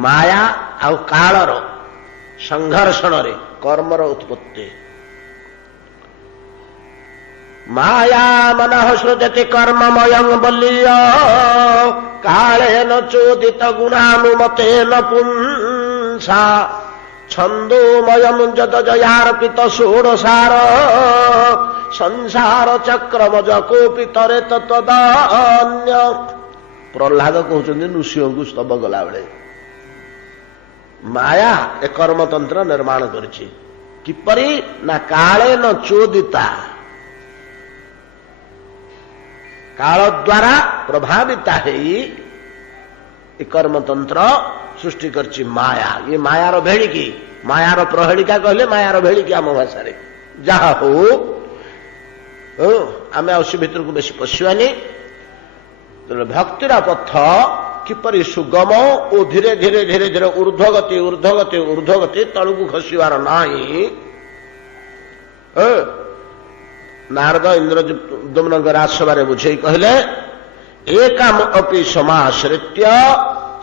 ମାୟା ଆଉ କାଳର ସଂଘର୍ଷଣରେ କର୍ମର ଉତ୍ପତ୍ତି। ମାୟା ମନଃ ସୃଜତି କର୍ମମୟଂ ବଲ୍ୟ କାଳେନ ଚୋଦିତ ଗୁଣାନୁମତେନ ପୁଂସା ଛନ୍ଦୋମୟଂ ଯଦଜୟାର୍ପିତ ଷୋଡ଼ଶାର ସଂସାର ଚକ୍ରମଜ କୋପିତରେ ତଦନ୍ୟ। ପ୍ରହ୍ଲାଦ କହୁଛନ୍ତି ନୃସିଂହଙ୍କୁ ସ୍ତବ ଗଲାବେଳେ, ମାୟା ଏ କର୍ମତନ୍ତ୍ର ନିର୍ମାଣ କରିଛି। କିପରି ନା କାଳେନ ଚୋଦିତା, କାଳ ଦ୍ୱାରା ପ୍ରଭାବିତା ହେଇ ଏ କର୍ମତନ୍ତ୍ର ସୃଷ୍ଟି କରିଛି ମାୟା। ଇଏ ମାୟାର ଭେଳିକି, ମାୟାର ପ୍ରହେଳିକା କହିଲେ ମାୟାର ଭେଳିକି ଆମ ଭାଷାରେ। ଯାହା ହଉ, ଆମେ ଆଉ ସେ ଭିତରକୁ ବେଶୀ ପଶିବାନି। ଭକ୍ତିର ପଥ କିପରି ସୁଗମ ଓ ଧୀରେ ଧୀରେ ଧୀରେ ଧୀରେ ଊର୍ଦ୍ଧ୍ୱଗତି ଊର୍ଦ୍ଧ୍ୱଗତି ଊର୍ଦ୍ଧ୍ୱଗତି ତଳକୁ ଖସିବାର ନାହିଁ। ନାରଦ ଇନ୍ଦ୍ରଦ୍ୟୁମ୍ନଙ୍କ ରାଜସଭାରେ ବୁଝେଇ କହିଲେ, ଏକାମ ଅପି ସମାଶ୍ରିତ୍ୟ,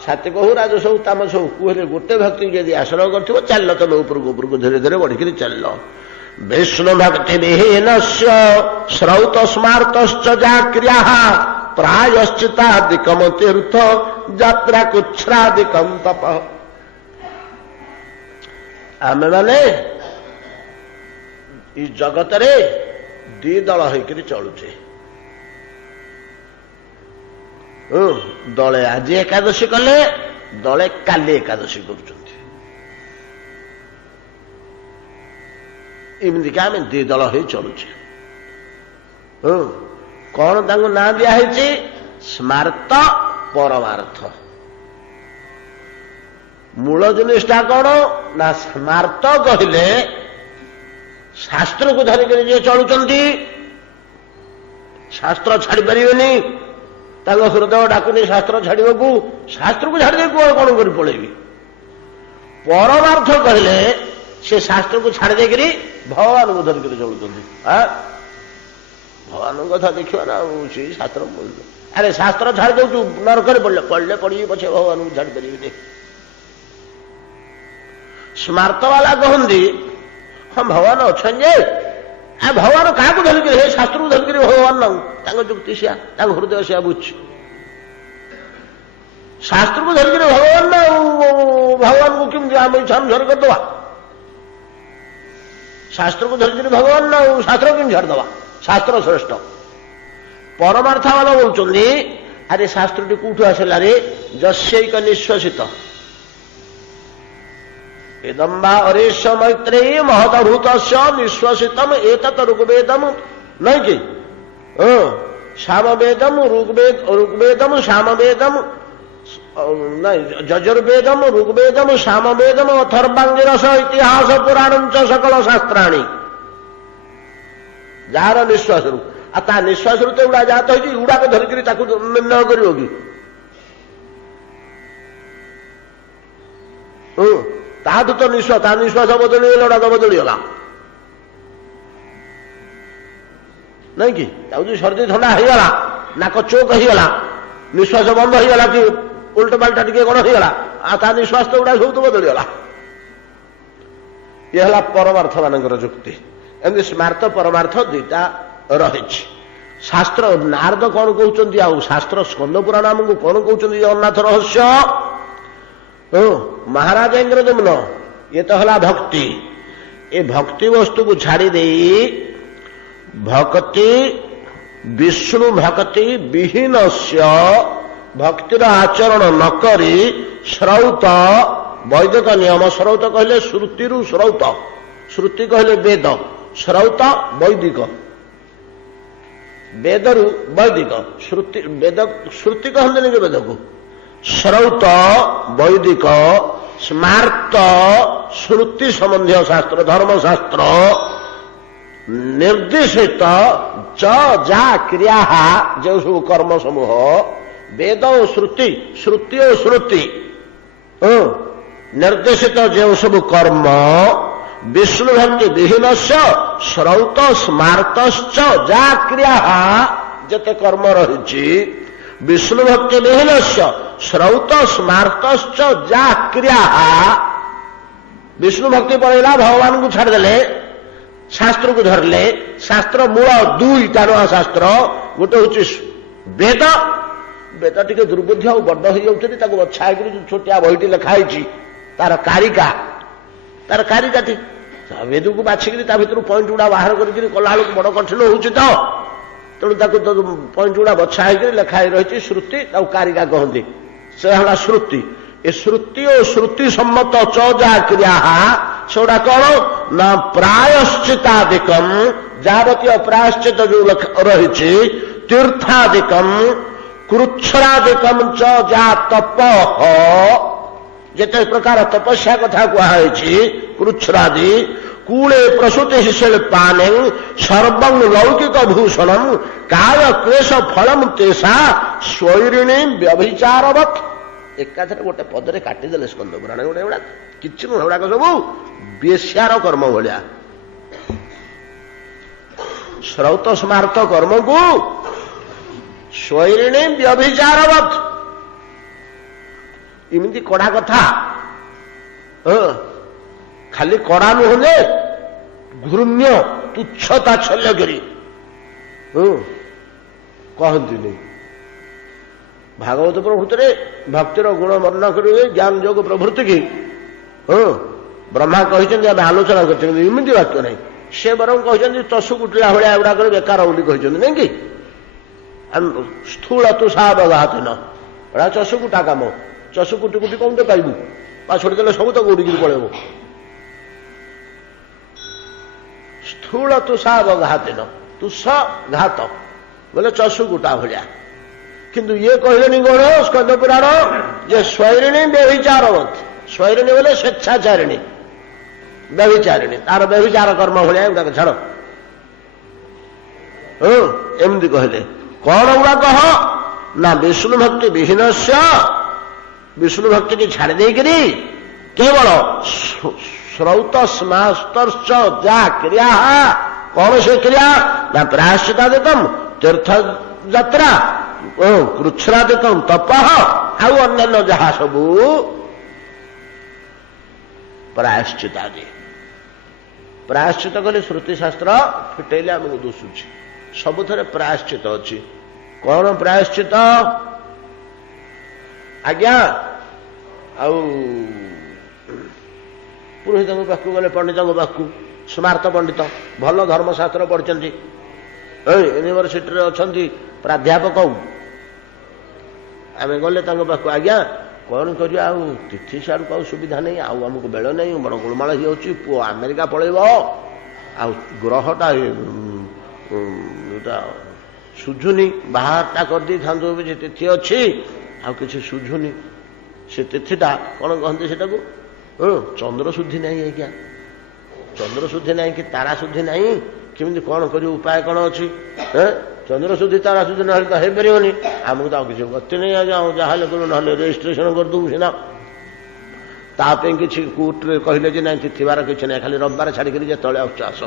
ସାତ୍ୱିକ ହଉ ରାଜସ ହଉ ତାମସ ହଉ, କୁହେଲେ ଗୋଟେ ଭକ୍ତି ଯଦି ଆଶ୍ରୟ କରିଥିବ, ଚାଲିଲ ତମେ ଉପରକୁ ଉପରକୁ ଧୀରେ ଧୀରେ ବଢିକିରି ଚାଲିଲ। ବିଷ୍ଣୁ ଭକ୍ତି ବିହୀନସ୍ୟ ଶ୍ରୌତ ସ୍ମାର୍ତଶ୍ଚ ଜାକ୍ରିୟାଃ ପ୍ରାୟଶ୍ଚିତାଦିକମ ତୀର୍ଥ ଯାତ୍ରା କୁଚ୍ଛ୍ରାଦିକମ ତପ। ଆମେମାନେ ଏଇ ଜଗତରେ ଦି ଦଳ ହେଇକରି ଚଳୁଛେ। ଦଳେ ଆଜି ଏକାଦଶୀ କଲେ, ଦଳେ କାଲି ଏକାଦଶୀ କରୁଛନ୍ତି। ଏମିତିକା ଆମେ ଦି ଦଳ ହେଇ ଚଳୁଛେ। କଣ ତାଙ୍କୁ ନାଁ ଦିଆହେଇଛି? ସ୍ମାର୍ତ, ପରମାର୍ଥ। ମୂଳ ଜିନିଷଟା କଣ ନା, ସ୍ମାର୍ତ କହିଲେ ଶାସ୍ତ୍ରକୁ ଧରିକରି ଯିଏ ଚଳୁଛନ୍ତି, ଶାସ୍ତ୍ର ଛାଡି ପାରିବେନି। ତାଙ୍କ ହୃଦୟ ଡାକୁନି ଶାସ୍ତ୍ର ଛାଡିବାକୁ, ଶାସ୍ତ୍ରକୁ ଛାଡ଼ିଦେଇ କୁଆଡେ କଣ କରି ପଳେଇବି। ପରମାର୍ଥ କହିଲେ ସେ ଶାସ୍ତ୍ରକୁ ଛାଡ଼ି ଦେଇକରି ଭଗବାନଙ୍କୁ ଧରିକରି ଚଳୁଛନ୍ତି। ଭଗବାନଙ୍କ କଥା ଦେଖିବା ନା, ଆଉ ସେଇ ଶାସ୍ତ୍ର ମୂଲ୍ୟ। ଆରେ ଶାସ୍ତ୍ର ଛାଡ଼ି ଦଉଛୁ, ନରକରେ ପଡ଼ିଲେ ପଡ଼ିଲେ ପଡ଼ିବି ପଛେ ଭଗବାନଙ୍କୁ ଛାଡ଼ି ପାରିବିନି। ସ୍ମାର୍ତ ବାଲା କହନ୍ତି, ହଁ ଭଗବାନ ଅଛନ୍ତି ଯେ, ଭଗବାନ କାହାକୁ ଧରିକିରି, ହେ ଶାସ୍ତ୍ରକୁ ଧରିକିରି ଭଗବାନ ନାହୁଁ। ତାଙ୍କ ଯୁକ୍ତି ସେଆ, ତାଙ୍କ ହୃଦୟ ସେଆ ବୁଝୁଛି। ଶାସ୍ତ୍ରକୁ ଧରିକିରି ଭଗବାନ ନା, ଭଗବାନଙ୍କୁ କେମିତି ଆମ ଇଚ୍ଛା ଅନୁସାରେ କରିଦେବା? ଶାସ୍ତ୍ରକୁ ଧରିକିରି ଭଗବାନ ନା, ଶାସ୍ତ୍ର କେମିତି ଛାଡ଼ିଦେବା? ଶାସ୍ତ୍ର ଶ୍ରେଷ୍ଠ। ପରମାର୍ଥ ବାଲା ବୋଲୁଛନ୍ତି, ଆରେ ଶାସ୍ତ୍ରଟି କୋଉଠୁ ଆସିଲା ରେ? ଯସ୍ୟୈକ ନିଶ୍ୱାସିତ ଇଦଂ ବା ଅରେଶ ମୈତ୍ରେୟୀ ମହଦଭୂତସ୍ୟ ନିଶ୍ୱାସିତମ୍ ଏତତ୍ ଋଗ୍ବେଦମ୍, ନାଇଁ କି? ସାମବେଦମ୍ ଋଗ୍ବେଦମ୍ ସାମବେଦମ୍, ନାଇଁ ଯଜୁର୍ବେଦମ୍ ଋଗ୍ବେଦମ୍ ସାମବେଦମ୍, ଅଥର୍ବାଙ୍ଗିରସ ଇତିହାସ ପୁରାଣଞ୍ଚ ସକଳ ଶାସ୍ତ୍ରାଣୀ। 3 ଟା ବେଦ, 3 ଟା ଋଗ୍ବେଦ, 3 ଟା ସାମବେଦ, 3 ଟା ଯଜୁର୍ବେଦ, 3 ଟା ଋଗ୍ବେଦ, 3 ଟା ସାମବେଦ, 3 ଟା ଅଥର୍ବାଙ୍ଗିରସ ଇତିହାସ ପୁରାଣଞ୍ଚ ସକଳ ଶାସ୍ତ୍ରାଣୀ। ଯାହାର ନିଶ୍ୱାସରୁ। ଆଉ ତା ନିଶ୍ୱାସରୁ ତ ଏଗୁଡ଼ା ଜାତ ହେଇଛି, ଏଗୁଡ଼ାକ ଧରିକିରି ତାକୁ ନିର୍ଣ୍ଣୟ କରିବ କି? ତାଠୁ ତ ନିଶ୍ୱାସ, ତା ନିଶ୍ୱାସ ବଦଳିଗଲା, ଏଗୁଡ଼ାକ ବଦଳିଗଲା ନାଇଁ କି? ତାକୁ ଯଦି ସର୍ଦ୍ଦି ଥଣ୍ଡା ହେଇଗଲା, ନାକ ଚୋକ୍ ହେଇଗଲା, ନିଶ୍ୱାସ ବନ୍ଦ ହେଇଗଲା କି ଉଲ୍ଟ ପାଲ୍ଟା ଟିକେ କଣ ହେଇଗଲା, ଆଉ ତା ନିଶ୍ୱାସ ତ ଗୁଡ଼ା ସବୁ ତ ବଦଳିଗଲା। ଇଏ ହେଲା ପରମାର୍ଥ ମାନଙ୍କର ଯୁକ୍ତି। ଏମିତି ସ୍ମାର୍ଥ ପରମାର୍ଥ ଦିଟା ରହିଛି। ଶାସ୍ତ୍ର ନାରଦ କଣ କହୁଛନ୍ତି, ଆଉ ଶାସ୍ତ୍ର ସ୍କନ୍ଦ ପୁରାଣ ଆମକୁ କଣ କହୁଛନ୍ତି ଜଗନ୍ନାଥ ରହସ୍ୟ? ମହାରାଜ ଇନ୍ଦ୍ରଦମ୍ନ ଇଏ ତ ହେଲା ଭକ୍ତି। ଏ ଭକ୍ତି ବସ୍ତୁକୁ ଛାଡ଼ି ଦେଇ ଭକ୍ତି ବିଷ୍ଣୁ ଭକ୍ତି ବିହୀନସ୍ୟ, ଭକ୍ତିର ଆଚରଣ ନ କରି ଶ୍ରୌତ, ବୈଦିକ ନିୟମ, ଶ୍ରୌତ କହିଲେ ଶ୍ରୁତିରୁ ଶ୍ରୌତ, ଶ୍ରୁତି କହିଲେ ବେଦ, ଶ୍ରୌତ ବୈଦିକ, ବେଦରୁ ବୈଦିକ, ଶ୍ରୁତି ବେଦ, ଶ୍ରୁତି କହନ୍ତିନି କି ବେଦକୁ, ଶ୍ରୌତ ବୈଦିକ, ସ୍ମାର୍ତ ଶ୍ରୁତି ସମ୍ବନ୍ଧୀୟ ଶାସ୍ତ୍ର, ଧର୍ମଶାସ୍ତ୍ର ନିର୍ଦ୍ଦେଶିତ ଚ ଯା କ୍ରିୟା, ଯେଉଁ ସବୁ କର୍ମ ସମୂହ ବେଦ ଓ ଶ୍ରୁତି, ଶ୍ରୁତି ଓ ଶ୍ରୁତି ନିର୍ଦ୍ଦେଶିତ ଯେଉଁ ସବୁ କର୍ମ, ବିଷ୍ଣୁ ଭକ୍ତି ବିହୀନସ୍ୟ ଶ୍ରୌତ ସ୍ମାର୍ତଶ୍ଚ ଯା କ୍ରିୟା, ଯେତେ କର୍ମ ରହିଛି ବିଷ୍ଣୁ ଭକ୍ତି ବିହୀନସ୍ୟ ଶ୍ରୌତ ସ୍ମାର୍ତଶ୍ଚ ଯା କ୍ରିୟା, ବିଷ୍ଣୁ ଭକ୍ତି ପଳେଇଲା, ଭଗବାନଙ୍କୁ ଛାଡ଼ିଦେଲେ, ଶାସ୍ତ୍ରକୁ ଧରିଲେ। ଶାସ୍ତ୍ର ମୂଳ ଦୁଇଟା ନୂଆ ଶାସ୍ତ୍ର, ଗୋଟେ ହଉଛି ବେଦ, ବେଦ ଟିକେ ଦୁର୍ବୁଦ୍ଧି ଆଉ ବଡ ହେଇଯାଉଛନ୍ତି, ତାକୁ ବଛା ହେଇକରି ଛୋଟିଆ ବହିଟି ଲେଖା ହେଇଛି, ତାର କାରିକାଟି ବେଦକୁ ବାଛିକିରି ତା ଭିତରୁ ପଏଣ୍ଟ ଗୁଡା ବାହାର କରିକିରି କଲା ବେଳକୁ ବଡ କଠିନ ହଉଛି ତ, ତେଣୁ ତାକୁ ପଏଣ୍ଟ ଗୁଡା ବଛା ହେଇକରି ଲେଖା ହେଇ ରହିଛି ଶ୍ରୁତି, ତାକୁ କାରିକା କହନ୍ତି, ସେ ହେଲା ଶ୍ରୁତି। ଏ ଶ୍ରୁତି ଓ ଶ୍ରୁତି ସମ୍ମତ ଚ ଯା କ୍ରିୟା, ସେଗୁଡା କଣ ନା ପ୍ରାୟଶ୍ଚିତାଦିକମ, ଯାବତୀୟ ପ୍ରାୟଶ୍ଚିତ ଯୋଉ ରହିଛି, ତୀର୍ଥାଦିକମ କୃଚ୍ଛ୍ରାଦିକମ ଚ ଯା ତପ, ଯେତେ ପ୍ରକାର ତପସ୍ୟା କଥା କୁହାଯାଇଛି, କୃଚ୍ଛ୍ରାଦି କୂଳେ ପ୍ରସୂତି ଶିଳ୍ପାନେ ସର୍ବଂ ଲୌକିକ ଭୂଷଣಂ କାୟ କ୍ଲେଶ ଫଳମ୍ ତେଷା ସ୍ୱୈରିଣୀ ବ୍ୟଭିଚାରବତ୍। ଏକାଥରେ ଗୋଟେ ପଦରେ କାଟିଦେଲେ ସ୍କନ୍ଦ ପୁରାଣ, ଗୋଟେ ଏଗୁଡା କିଛି ନୁହଁ, ଏଗୁଡାକ ସବୁ ବେଶ୍ୟାର କର୍ମ ଭଳିଆ। ଶ୍ରୌତ ସ୍ମାର୍ତ କର୍ମକୁ ସ୍ୱୈରିଣୀ ବ୍ୟଭିଚାରବତ୍, ଏମିତି କଡା କଥା, ଖାଲି କଡା ନୁହଁ ଯେ ଘୃଣ୍ୟ ତୁଚ୍ଛ ତାଚ୍ଛଲ୍ୟ କରି କହନ୍ତିନି। ଭାଗବତ ପ୍ରଭୃତିରେ ଭକ୍ତିର ଗୁଣ ବର୍ଣ୍ଣନା କରିବେ, ଜ୍ଞାନ ଯୋଗ ପ୍ରଭୃତି କି ବ୍ରହ୍ମା କହିଛନ୍ତି, ଆମେ ଆଲୋଚନା କରିଛନ୍ତି, ଏମିତି ବାକ୍ୟ ନାହିଁ। ସେ ବରଂ କହିଛନ୍ତି ଚଷୁ କୁଟିଲା ଭଳିଆ ଏଗୁଡାକ ବେକାର ବୋଲି କହିଛନ୍ତି, ନାଇଁ କି? ସ୍ଥୂଳ ତୁଷାବଘାତିନ, ଏଟା ଚଷୁ କୁଟା କାମ, ଚଷୁ କୁଟି କୁଟି କଣଟେ ପାଇବୁ, ପାଛୋଡ଼ି ଦେଲେ ସବୁ ତ ଉଡ଼ିକିରି ପଳେଇବ। ସ୍ଥୂଳ ତୁଷାବଘାତିନ, ତୁଷ ଘାତ ବୋଲେ ଚଷୁ କୁଟା ଭଳିଆ। କିନ୍ତୁ ଇଏ କହିଲେନି କଣ ସ୍କନ୍ଦ ପୁରାଣ, ଯେ ସ୍ୱୈରିଣୀ ବ୍ୟଭିଚାରବତ୍, ସ୍ୱୈରିଣୀ ବୋଲେ ସ୍ୱେଚ୍ଛାଚାରିଣୀ, ବ୍ୟଭିଚାରିଣୀ, ତାର ବ୍ୟଭିଚାର କର୍ମ ଭଳିଆ ଏଗୁଡାକ ଛାଡ, ଏମିତି କହିଲେ। କଣ ଗୁଡା କହ ନା ବିଷ୍ଣୁ ଭକ୍ତି ବିହୀନସ୍ୟ, ବିଷ୍ଣୁ ଭକ୍ତିକି ଛାଡ଼ି ଦେଇକିରି କେବଳ ଶ୍ରୌତ ସ୍ମାର୍ତଶ୍ଚ ଯା କ୍ରିୟା, କଣ ସେ କ୍ରିୟା ନା ପ୍ରାୟଶ୍ଚିତାଦିକମ୍ ତୀର୍ଥ ଯାତ୍ରା, କୃଚ୍ଛ୍ରାଦିକମ୍ ତପ, ଆଉ ଅନ୍ୟାନ୍ୟ ଯାହା ସବୁ ପ୍ରାୟଶ୍ଚିତାଦି। ପ୍ରାୟଶ୍ଚିତ କଲେ ଶ୍ରୁତି ଶାସ୍ତ୍ର ଫିଟେଇଲେ ଆମକୁ ଦୁଶୁଛି, ସବୁଥିରେ ପ୍ରାୟଶ୍ଚିତ ଅଛି। କଣ ପ୍ରାୟଶ୍ଚିତ? ଆଜ୍ଞା, ଆଉ ପୁରୋହିତଙ୍କ ପାଖକୁ ଗଲେ, ପଣ୍ଡିତଙ୍କ ପାଖକୁ, ସ୍ମାର୍ତ ପଣ୍ଡିତ ଭଲ ଧର୍ମଶାସ୍ତ୍ର ପଢିଛନ୍ତି, ୟୁନିଭର୍ସିଟିରେ ଅଛନ୍ତି ପ୍ରାଧ୍ୟାପକ, ଆମେ ଗଲେ ତାଙ୍କ ପାଖକୁ, ଆଜ୍ଞା କଣ କରିବା, ଆଉ ତିଥି ସିଆଡ଼କୁ ଆଉ ସୁବିଧା ନାହିଁ, ଆଉ ଆମକୁ ବେଳ ନାହିଁ, ବଡ଼ ଗୋଳମାଳ ହେଇଯାଉଛି, ପୁଅ ଆମେରିକା ପଳେଇବ, ଆଉ ଗ୍ରହଟା ସୁଝୁନି, ବାହାରଟା କରିଦେଇଥାନ୍ତୁ, ଯେ ତିଥି ଅଛି ଆଉ କିଛି ସୁଝୁନି, ସେ ତିଥିଟା କଣ କହନ୍ତି ସେଟାକୁ, ଚନ୍ଦ୍ର ଶୁଦ୍ଧି ନାହିଁ ଆଜ୍ଞା, ଚନ୍ଦ୍ର ଶୁଦ୍ଧି ନାହିଁ କି ତାରା ଶୁଦ୍ଧି ନାହିଁ କେମିତି କ'ଣ କରିବୁ, ଉପାୟ କ'ଣ ଅଛି? ଚନ୍ଦ୍ର ଶୁଦ୍ଧି ତାରା ଶୁଦ୍ଧି ନହେଲେ ତ ହେଇପାରିବନି। ଆମକୁ ତ ଆଉ କିଛି ଗତି ନେଇ ଆଜ୍ଞା, ଆଉ ଯାହାହେଲେ କରୁ, ନହେଲେ ରେଜିଷ୍ଟ୍ରେସନ କରିଦେବୁ ସିନା। ତା ପାଇଁ କିଛି କୋର୍ଟରେ କହିଲେ ଯେ ନାଇଁ ଥିବାର କିଛି ନାହିଁ, ଖାଲି ରବିବାର ଛାଡ଼ିକରି ଯେତେବେଳେ ଆସୁଛ ଆସ।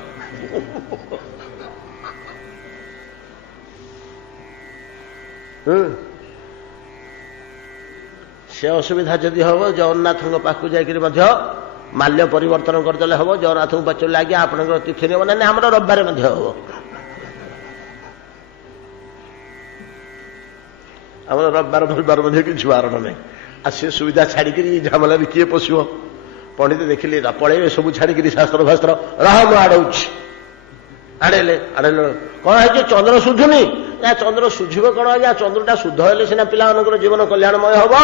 ସେ ଅସୁବିଧା ଯଦି ହବ ଜଗନ୍ନାଥଙ୍କ ପାଖକୁ ଯାଇକରି ମଧ୍ୟ ମାଲ୍ୟ ପରିବର୍ତ୍ତନ କରିଦେଲେ ହବ। ଜଗନ୍ନାଥଙ୍କୁ ପଚାରିଲେ ଆଜ୍ଞା ଆପଣଙ୍କର ତିଥି ନେବ ନା? ଆମର ରବିବାର ମଧ୍ୟ ହବ। ଆମର ରବିବାର ଫବିବାର ମଧ୍ୟ କିଛି ବାରଣ ନାହିଁ। ଆଉ ସେ ସୁବିଧା ଛାଡ଼ିକିରି ଝାମେଲାରେ କିଏ ପଶିବ? ପଣ୍ଡିତ ଦେଖିଲେ ପଳେଇବେ ସବୁ ଛାଡ଼ିକିରି ଶାସ୍ତ୍ର ଫାସ୍ତ୍ର। ରହ ମୁଁ ଆଡ଼ଉଛି। ଆଡ଼େଇଲେ କ'ଣ ହେଇଛି? ଚନ୍ଦ୍ର ଶୁଝୁନି। ନା ଚନ୍ଦ୍ର ଶୁଝିବ କ'ଣ ଆଜ୍ଞା? ଚନ୍ଦ୍ରଟା ଶୁଦ୍ଧ ହେଲେ ସିନା ପିଲାମାନଙ୍କର ଜୀବନ କଲ୍ୟାଣମୟ ହବ।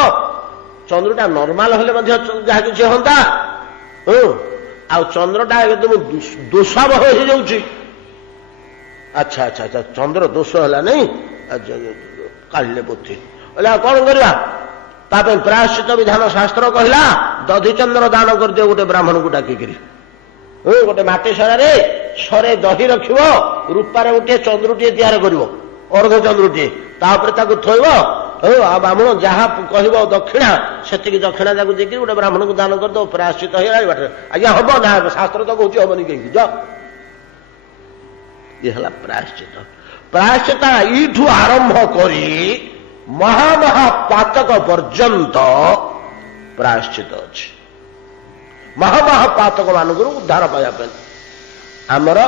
ଚନ୍ଦ୍ରଟା ନର୍ମାଲ ହେଲେ ମଧ୍ୟ ଯାହା କିଛି ହୁଅନ୍ତା। ଆଉ ଚନ୍ଦ୍ରଟା ଏକଦମ ଦୋଷାବହ ହେଇଯାଉଛି। ଆଚ୍ଛା ଆଚ୍ଛା ଆଚ୍ଛା, ଚନ୍ଦ୍ର ଦୋଷ ହେଲା ନାଇଁ, କାଢିଲେ ପୋଥି। କହିଲେ ଆଉ କ'ଣ କରିବା? ତା ପାଇଁ ପ୍ରାୟଶ୍ଚିତ ବିଧାନ ଶାସ୍ତ୍ର କହିଲା ଦଧି ଚନ୍ଦ୍ର ଦାନ କରିଦିଅ ଗୋଟେ ବ୍ରାହ୍ମଣକୁ ଡାକିକିରି। ଗୋଟେ ମାଟି ସରାରେ ସରେ ଦହି ରଖିବ, ରୂପାରେ ଗୋଟିଏ ଚନ୍ଦ୍ରଟିଏ ତିଆରି କରିବ, ଅର୍ଦ୍ଧ ଚନ୍ଦ୍ରଟିଏ, ତାପରେ ତାକୁ ଥୋଇବ। ଆଉ ବ୍ରାହ୍ମଣ ଯାହା କହିବ ଦକ୍ଷିଣା, ସେତିକି ଦକ୍ଷିଣା ତାକୁ ଦେଇକି ଗୋଟେ ବ୍ରାହ୍ମଣକୁ ଦାନ କରିଦବ, ପ୍ରାୟଶ୍ଚିତ ହେଇଗଲା ବାଟରେ। ଆଜ୍ଞା ହବ ନା? ଶାସ୍ତ୍ର ତ କହୁଛି ହବନି, କେମିତି ଯ? ଇଏ ହେଲା ପ୍ରାୟଶ୍ଚିତ। ପ୍ରାୟଶ୍ଚିତ ଏଇଠୁ ଆରମ୍ଭ କରି ମହାମହାପାତକ ପର୍ଯ୍ୟନ୍ତ ପ୍ରାୟଶ୍ଚିତ ଅଛି। ମହାମହାପାତକ ମାନଙ୍କରୁ ଉଦ୍ଧାର ପାଇବା ପାଇଁ ଆମର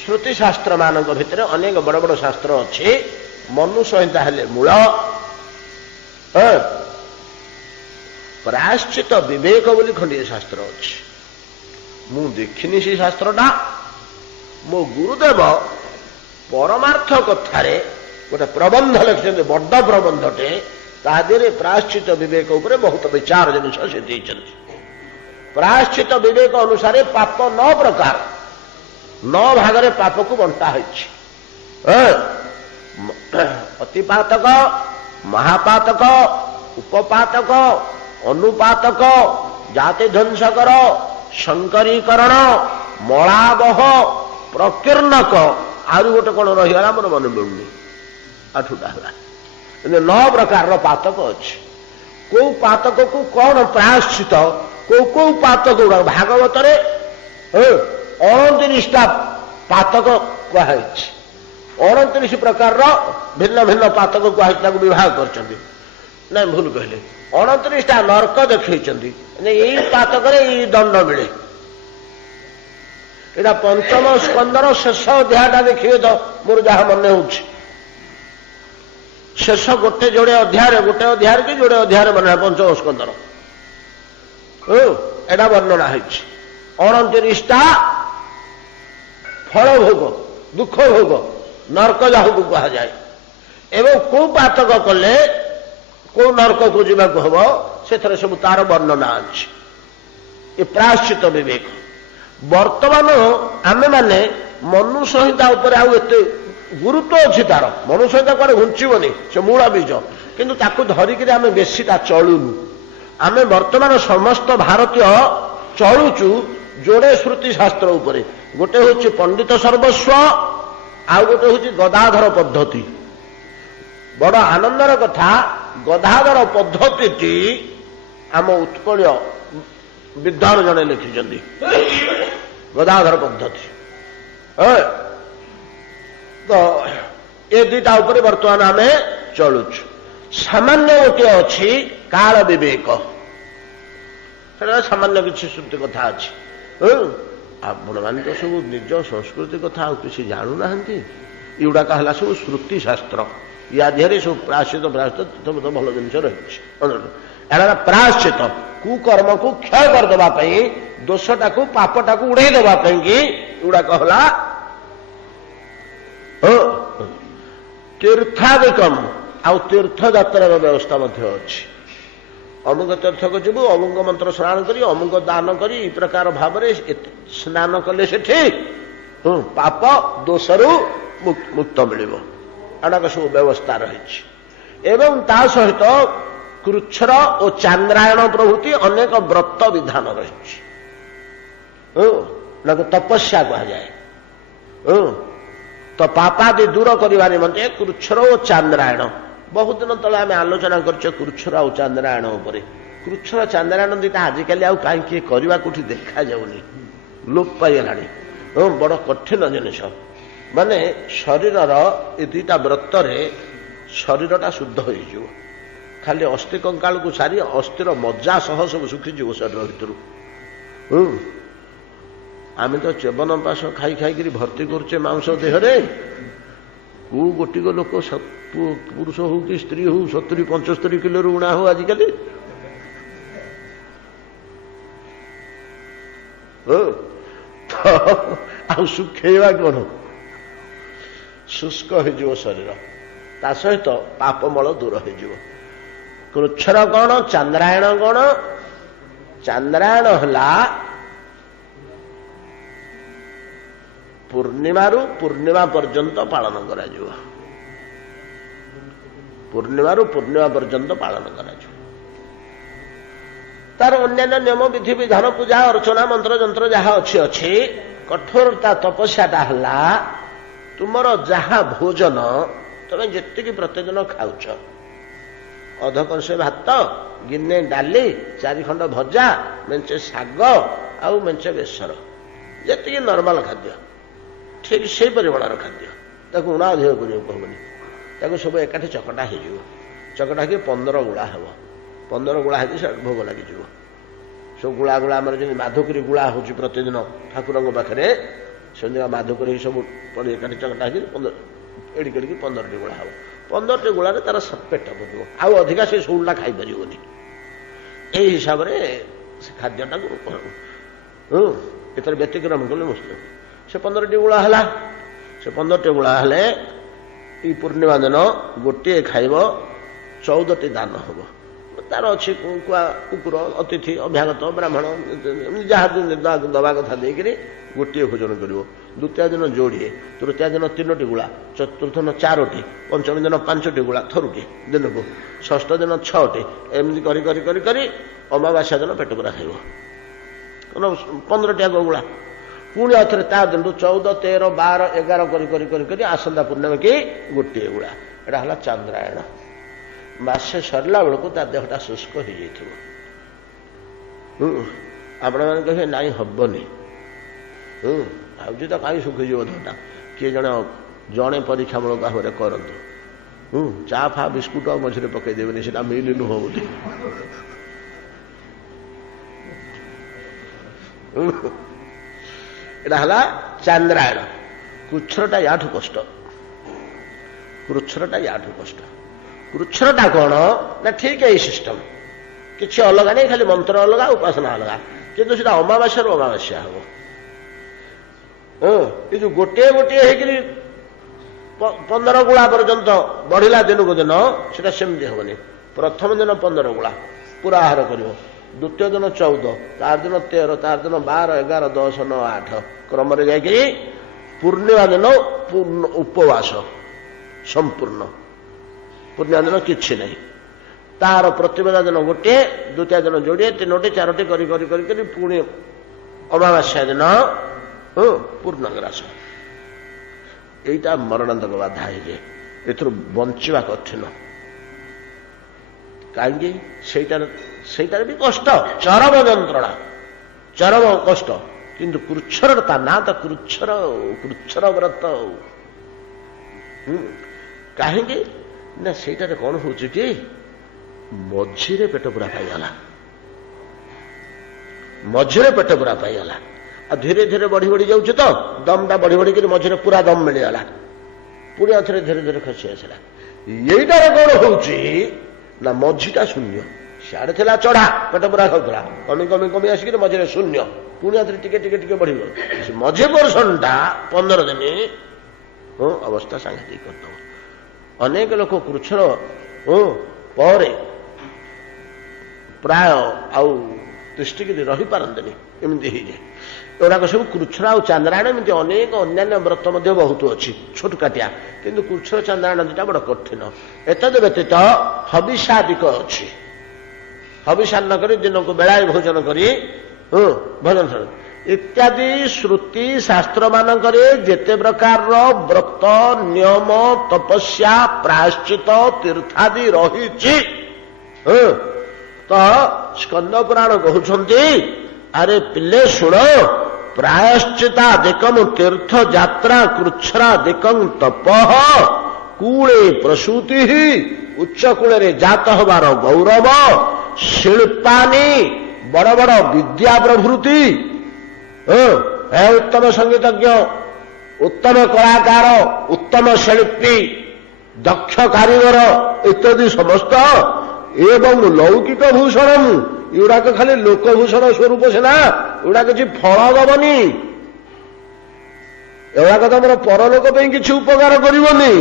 ଶ୍ରୁତି ଶାସ୍ତ୍ର ମାନଙ୍କ ଭିତରେ ଅନେକ ବଡ଼ ବଡ଼ ଶାସ୍ତ୍ର ଅଛି। ମନୁ ସଂହିତା ହେଲେ ମୂଳ। ପ୍ରାୟଶ୍ଚିତ ବିବେକ ବୋଲି ଖଣ୍ଡିଏ ଶାସ୍ତ୍ର ଅଛି। ମୁଁ ଦେଖିନି ସେ ଶାସ୍ତ୍ରଟା। ମୋ ଗୁରୁଦେବ ପରମାର୍ଥ କଥାରେ ଗୋଟେ ପ୍ରବନ୍ଧ ଲେଖିଛନ୍ତି, ବଡ ପ୍ରବନ୍ଧଟେ। ତା ଦେହରେ ପ୍ରାୟଶ୍ଚିତ ବିବେକ ଉପରେ ବହୁତ ବିଚାର ଜିନିଷ ସେ ଦେଇଛନ୍ତି। ପ୍ରାୟଶ୍ଚିତ ବିବେକ ଅନୁସାରେ ପାପ 9 ପ୍ରକାର, 9 ଭାଗରେ ପାପକୁ ବଣ୍ଟା ହୋଇଛି। ଅତିପାତକ, ମହାପାତକ, ଉପପାତକ, ଅନୁପାତକ, ଜାତି ଧ୍ୱଂସକର, ଶଙ୍କରୀକରଣ, ମଳାବହ, ପ୍ରକୀର୍ଣ୍ଣକ, ଆହୁରି ଗୋଟେ କ'ଣ ରହିଗଲା ମୋର ମନେ ପଡୁନି। 8ଟା ହେଲା। 9 ପ୍ରକାରର ପାତକ ଅଛି। କୋଉ ପାତକକୁ କ'ଣ ପ୍ରାୟଶ୍ଚିତ, କୋଉ କୋଉ ପାତକ ଗୁଡାକ ଭାଗବତରେ 29ଟା ପାତକ କୁହାଯାଇଛି। 29 ପ୍ରକାରର ଭିନ୍ନ ଭିନ୍ନ ପାତକ କୁହାଯାଇଛି, ତାକୁ ବିଭାଗ କରିଛନ୍ତି। ନାଇଁ ଭୁଲ କହିଲେ, 29ଟା ନର୍କ ଦେଖେଇଛନ୍ତି। ଏଇ ପାତକରେ ଏଇ ଦଣ୍ଡ ମିଳେ। ଏଇଟା 5ମ ସ୍କନ୍ଧର ଶେଷ ଅଧ୍ୟାୟଟା ଦେଖିବେ ତ, ମୋର ଯାହା ମନେ ହଉଛି। ଶେଷ ଗୋଟେ ଅଧ୍ୟାୟରେ କି ଯୋଡ଼େ ଅଧ୍ୟାୟରେ ବର୍ଣ୍ଣନା, 5ମ ସ୍କନ୍ଧର ଏଇଟା ବର୍ଣ୍ଣନା ହେଇଛି। 29ଟା ଫଳ ଭୋଗ, ଦୁଃଖ ଭୋଗ, ନର୍କ ଯାହାକୁ କୁହାଯାଏ। ଏବଂ କୋଉ ପାତକ କଲେ କୋଉ ନର୍କକୁ ଯିବାକୁ ହବ, ସେଥିରେ ସବୁ ତାର ବର୍ଣ୍ଣନା ଅଛି। ଏ ପ୍ରାୟଶ୍ଚିତ ବିବେକ। ବର୍ତ୍ତମାନ ଆମେମାନେ ମନୁ ସଂହିତା ଉପରେ ଆଉ ଏତେ ଗୁରୁତ୍ୱ ଅଛି ତାର। ମନୁ ସଂହିତା କୁଆଡ଼େ ଘୁଞ୍ଚିବନି, ସେ ମୂଳ ବୀଜ। କିନ୍ତୁ ତାକୁ ଧରିକିରି ଆମେ ବେଶୀଟା ଚଳୁନୁ। ଆମେ ବର୍ତ୍ତମାନ ସମସ୍ତ ଭାରତୀୟ ଚଳୁଛୁ ଯୋଡ଼େ ଶ୍ରୁତି ଶାସ୍ତ୍ର ଉପରେ। ଗୋଟେ ହେଉଛି ପଣ୍ଡିତ ସର୍ବସ୍ୱ, ଆଉ ଗୋଟେ ହେଉଛି ଗଦାଧର ପଦ୍ଧତି। ବଡ଼ ଆନନ୍ଦର କଥା, ଗଦାଧର ପଦ୍ଧତିଟି ଆମ ଉତ୍କଳୀୟ ବିଦ୍ୱାନ ଜଣେ ଲେଖିଛନ୍ତି। ଗଦାଧର ପଦ୍ଧତି। ତ ଏ ଦିଟା ଉପରେ ବର୍ତ୍ତମାନ ଆମେ ଚଳୁଛୁ। ସାମାନ୍ୟ ଗୋଟିଏ ଅଛି କାଳ ବିବେକ। ସେଟା ସାମାନ୍ୟ କିଛି ଶ୍ରୁତି କଥା ଅଛି। ଆପଣମାନେ ତ ସବୁ ନିଜ ସଂସ୍କୃତି କଥା ଆଉ କିଛି ଜାଣୁନାହାନ୍ତି। ଏଗୁଡ଼ାକ ହେଲା ସବୁ ଶ୍ରୁତି ଶାସ୍ତ୍ର। ୟା ଦେହରେ ସବୁ ପ୍ରାୟଶ୍ଚିତ ତ ଭଲ ଜିନିଷ ରହିଛି। ଏହାର ପ୍ରାୟଶ୍ଚିତ କୁକର୍ମକୁ କ୍ଷୟ କରିଦେବା ପାଇଁ, ଦୋଷଟାକୁ ପାପଟାକୁ ଉଡ଼େଇ ଦେବା ପାଇଁ କି ଏଗୁଡ଼ାକ ହେଲା ତୀର୍ଥାଦିକମ। ଆଉ ତୀର୍ଥଯାତ୍ରାର ବ୍ୟବସ୍ଥା ମଧ୍ୟ ଅଛି। ଅମୁକ ତୀର୍ଥକୁ ଯିବୁ, ଅମୁକ ମନ୍ତ୍ର ସ୍ନାନ କରି, ଅମୁକ ଦାନ କରି, ଏହି ପ୍ରକାର ଭାବରେ ସ୍ନାନ କଲେ ସେଠି ପାପ ଦୋଷରୁ ମୁକ୍ତ ମିଳିବ। ଏଗୁଡ଼ାକ ସବୁ ବ୍ୟବସ୍ଥା ରହିଛି। ଏବଂ ତା ସହିତ କୃଚ୍ଛ୍ର ଓ ଚାନ୍ଦ୍ରାୟଣ ପ୍ରଭୃତି ଅନେକ ବ୍ରତ ବିଧାନ ରହିଛି। ଏଗୁଡ଼ାକୁ ତପସ୍ୟା କୁହାଯାଏ। ତ ପାପାଦି ଦୂର କରିବା ନିମନ୍ତେ କୃଚ୍ଛ୍ର ଓ ଚାନ୍ଦ୍ରାୟଣ। ବହୁତ ଦିନ ତଳେ ଆମେ ଆଲୋଚନା କରିଛେ କୃଚ୍ଛ୍ର ଆଉ ଚାନ୍ଦ୍ରାୟଣ ଉପରେ। କୃଚ୍ଛ୍ର ଚାନ୍ଦ୍ରାୟଣ ଦିଟା ଆଜିକାଲି ଆଉ କାହିଁ କିଏ କରିବା କୋଉଠି ଦେଖାଯାଉନି, ଲୋପ ପାଇଗଲାଣି। ବଡ଼ କଠିନ ଜିନିଷ। ମାନେ ଶରୀରର ଏ ଦିଟା ବ୍ରତରେ ଶରୀରଟା ଶୁଦ୍ଧ ହେଇଯିବ। ଖାଲି ଅସ୍ଥି କଙ୍କାଳକୁ ସାରି ଅସ୍ଥିର ମଜ୍ଜା ସହ ସବୁ ଶୁଖିଯିବ ଶରୀର ଭିତରୁ। ଆମେ ତ ଚେବନ ପାଶ ଖାଇ ଖାଇକିରି ଭର୍ତ୍ତି କରୁଛେ ମାଂସ ଦେହରେ। କୋଉ ଗୋଟିକ ଲୋକ ପୁରୁଷ ହଉ କି ସ୍ତ୍ରୀ ହଉ 70-75 କିଲୋରୁ ଉଣା ହଉ ଆଜିକାଲି। ତ ଆଉ ଶୁଖେଇବା କଣ? ଶୁଷ୍କ ହେଇଯିବ ଶରୀର। ତା ସହିତ ପାପମଳ ଦୂର ହେଇଯିବ। କୃଚ୍ଛ୍ର କଣ? ଚାନ୍ଦ୍ରାୟଣ କଣ? ଚାନ୍ଦ୍ରାୟଣ ହେଲା ପୂର୍ଣ୍ଣିମାରୁ ପୂର୍ଣ୍ଣିମା ପର୍ଯ୍ୟନ୍ତ ପାଳନ କରାଯିବ। ପୂର୍ଣ୍ଣିମାରୁ ପୂର୍ଣ୍ଣିମା ପର୍ଯ୍ୟନ୍ତ ପାଳନ କରାଯିବ। ତାର ଅନ୍ୟାନ୍ୟ ନିୟମ ବିଧି ବିଧାନ ପୂଜା ଅର୍ଚ୍ଚନା ମନ୍ତ୍ର ଯନ୍ତ୍ର ଯାହା ଅଛି। କଠୋରତା ତପସ୍ୟାଟା ହେଲା ତୁମର ଯାହା ଭୋଜନ ତମେ ଯେତିକି ପ୍ରତିଦିନ ଖାଉଛ, ଅଧ କଂସେ ଭାତ, ଗିନେ ଡାଲି, 4 ଖଣ୍ଡ ଭଜା, ମେଞ୍ଚେ ଶାଗ ଆଉ ମେଞ୍ଚେ ବେସର, ଯେତିକି ନର୍ମାଲ ଖାଦ୍ୟ, ଠିକ ସେଇ ପରିମାଣର ଖାଦ୍ୟ। ତାକୁ ଉଣା ଅଧିକ କରିବାକୁ ହବନି। ତାକୁ ସବୁ ଏକାଠି ଚକଟା ହେଇଯିବ। ଚକଟା ହେଇକି 15 ଗୁଳା ହେବ। 15 ଗୁଳା ହେଇକି ସେ ଭୋଗ ଲାଗିଯିବ। ସବୁ ଗୁଳା ଆମର ଯେମିତି ମାଧୁକରୀ ଗୁଳା ହେଉଛି ପ୍ରତିଦିନ ଠାକୁରଙ୍କ ପାଖରେ, ସେମିତି ମାଧୁକରୀ ସବୁ ପଡ଼ି ଏକାଠି ଚକଟା ହେଇକି ଏଡ଼ିକି 15ଟି ଗୁଳା ହେବ। 15ଟି ଗୁଳାରେ ତାର ପେଟ ପୁରିବ। ଆଉ ଅଧିକା ସେ ଶୁଳଟା ଖାଇପାରିବନି। ଏଇ ହିସାବରେ ସେ ଖାଦ୍ୟଟାକୁ ଏଥିରେ ବ୍ୟତିକ୍ରମ କଲେ ମୁସ୍କିଲ। ସେ 15ଟି ଗୁଳା ହେଲା। ସେ 15ଟି ଗୁଳା ହେଲେ ଏଇ ପୂର୍ଣ୍ଣିମା ଦିନ ଗୋଟିଏ ଖାଇବ, 14ଟି ଦାନ ହେବ। ତାର ଅଛି କୁକୁର, ଅତିଥି, ଅଭ୍ୟାଗତ, ବ୍ରାହ୍ମଣ, ଯାହା ଦବା କଥା ଦେଇକରି ଗୋଟିଏ ଭୋଜନ କରିବ। ଦ୍ୱିତୀୟ ଦିନ ଯୋଡ଼ିଏ, ତୃତୀୟ ଦିନ 3ଟି ଗୁଳା, ଚତୁର୍ଥ ଦିନ 4ଟି, ପଞ୍ଚମୀ ଦିନ 5ଟି ଗୁଳା ଥରୁଟି ଦିନକୁ, ଷଷ୍ଠ ଦିନ 6ଟି, ଏମିତି କରି କରି କରି କରି ଅମାବାସ୍ୟା ଦିନ ପେଟ ପୁରା ଖାଇବ 15ଟି ଆଗ ଗୁଳା। ପୁଣି ଆଉଥରେ ତା ଦିନଠୁ 14, 13, 12, 11 କରି କରି କରି କରି ଆସନ୍ତା ପୂର୍ଣ୍ଣିମା କି ଗୋଟିଏ ଗୁଳା। ଏଇଟା ହେଲା ଚାନ୍ଦ୍ରାୟଣ। ମାସେ ସରିଲା ବେଳକୁ ତା ଦେହଟା ଶୁଷ୍କ ହେଇଯାଇଥିବ। ଆପଣମାନେ କହିବେ ନାଇଁ ହବନି, ଭାବୁଛି ତ କାହିଁ ଶୁଖିଯିବ ଦେହଟା। କିଏ ଜଣେ ପରୀକ୍ଷାମୂଳକ ଭାବରେ କରନ୍ତୁ। ଚା ଫା ବିସ୍କୁଟ ଆଉ ମଝିରେ ପକେଇ ଦେବେନି, ସେଟା ମିଲ୍ ନୁହଁ ବୋଲି। ଏଟା ହେଲା ଚାନ୍ଦ୍ରାୟଣ। କୃଚ୍ଛ୍ରଟା ୟାଠୁ କଷ୍ଟ। କୃଚ୍ଛ୍ରଟା ୟାଠୁ କଷ୍ଟ। କୃଚ୍ଛ୍ରଟା କଣ ନା ଠିକ ଏଇ ସିଷ୍ଟମ, କିଛି ଅଲଗା ନାହିଁ, ଖାଲି ମନ୍ତ୍ର ଅଲଗା, ଉପାସନା ଅଲଗା, କିନ୍ତୁ ସେଟା ଅମାବାସ୍ୟାରୁ ଅମାବାସ୍ୟା ହବ। ଏ ଯୋଉ ଗୋଟିଏ ଗୋଟିଏ ହେଇକିରି 15 ଗୁଳା ପର୍ଯ୍ୟନ୍ତ ବଢିଲା ଦିନକୁ ଦିନ, ସେଟା ସେମିତି ହବନି। ପ୍ରଥମ ଦିନ 15 ଗୁଳା ପୁରା ଆହାର କରିବ, ଦ୍ୱିତୀୟ ଦିନ 14, ତାର ଦିନ 13, ତାର ଦିନ 12, 11, 10, 9, 8 କ୍ରମରେ ଯାଇକିରି ପୂର୍ଣ୍ଣିମା ଦିନ ଉପବାସ ସମ୍ପୂର୍ଣ୍ଣ। ପୂର୍ଣ୍ଣିମା ଦିନ କିଛି ନାହିଁ। ତାର ପ୍ରତିବେଦା ଦିନ ଗୋଟିଏ, ଦ୍ୱିତୀୟ ଦିନ ଯୋଡ଼ିଏ, 3ଟି 4ଟି କରି କରି କରି କରି ପୁଣି ଅମାବାସ୍ୟା ଦିନ ପୂର୍ଣ୍ଣଗ୍ରାସ। এইটা ମରଣାନ୍ତକ ବାଧା ହେଇଯାଏ। ଏଥିରୁ ବଞ୍ଚିବା କଠିନ। କାହିଁକି? ସେଇଟାରେ ବି କଷ୍ଟ, ଚରମ ଯନ୍ତ୍ରଣା, ଚରମ କଷ୍ଟ। କିନ୍ତୁ କୃଚ୍ଛ୍ର ତା ନାଁ ତ କୃଚ୍ଛ୍ର ବ୍ରତ। କାହିଁକି ନା ସେଇଟାରେ କଣ ହଉଛି କି ମଝିରେ ପେଟ ପୁରା ପାଇଗଲା, ମଝିରେ ପେଟ ପୁରା ପାଇଗଲା। ଆଉ ଧୀରେ ଧୀରେ ବଢି ବଢି ଯାଉଛି ତ ଦମଟା ବଢି ବଢିକିରି ମଝିରେ ପୁରା ଦମ ମିଳିଗଲା, ପୁଣି ଆଉ ଥରେ ଧୀରେ ଧୀରେ ଖସି ଆସିଲା। ଏଇଟାରେ କଣ ହଉଛି ନା ମଝିଟା ଶୂନ୍ୟ। ସିଆଡେ ଥିଲା ଚଢା, ପେଟ ପୁରା ଖାଉଥିଲା, କମି କମି କମି ଆସିକିରି ମଝିରେ ଶୂନ୍ୟ, ପୁଣି ଆଉ ଥରେ ଟିକେ ଟିକେ ଟିକେ ବଢିବ। ମଝି ପୋର୍ସନଟା 15 ଦିନ ଅବସ୍ଥା ସାଂଘାତିକ କରିଦେବ। ଅନେକ ଲୋକ କୃଚ୍ଛ୍ର ପରେ ପ୍ରାୟ ଆଉ ତିଷ୍ଠିକିରି ରହିପାରନ୍ତିନି, ଏମିତି ହେଇଯାଏ। ଏଗୁଡାକ ସବୁ କୃଚ୍ଛ୍ର ଆଉ ଚାନ୍ଦ୍ରାୟଣ। ଏମିତି ଅନେକ ଅନ୍ୟାନ୍ୟ ବ୍ରତ ମଧ୍ୟ ବହୁତ ଅଛି ଛୋଟକାଟିଆ, କିନ୍ତୁ କୃଚ୍ଛ୍ର ଚାନ୍ଦ୍ରାୟଣ ଦିଟା ବଡ କଠିନ। ଏତଦ୍ ବ୍ୟତୀତ ହବିଷାଦିକ ଅଛି। ହବିଷାନ୍ନ କରି ଦିନକୁ ବେଳାଏ ଭୋଜନ କରି ଭଜନ इत्यादि श्रुति शास्त्र मानकरे जेते प्रकार व्रत नियम तपस्या प्रायश्चित तीर्थादि रही तो स्कंद पुराण कहते अरे पिले शुण प्रायश्चितादिकम तीर्थ यात्रा कृच्छ्रादिकम तप कूले प्रसूति उच्च कूल जात हबार गौरव शिल्पानी बड़ बड़ विद्या प्रभृति उत्तम संगीतज्ञ उत्तम कलाकार उत्तम शिल्पी दक्ष कारीगर इत्यादि समस्त एवं लौकिक भूषण युड़ाक खाली लोकभूषण स्वरूप सीना युड़ा किसी फल दबनी एवड़ाक तुम परलोक किसी उपकार करनी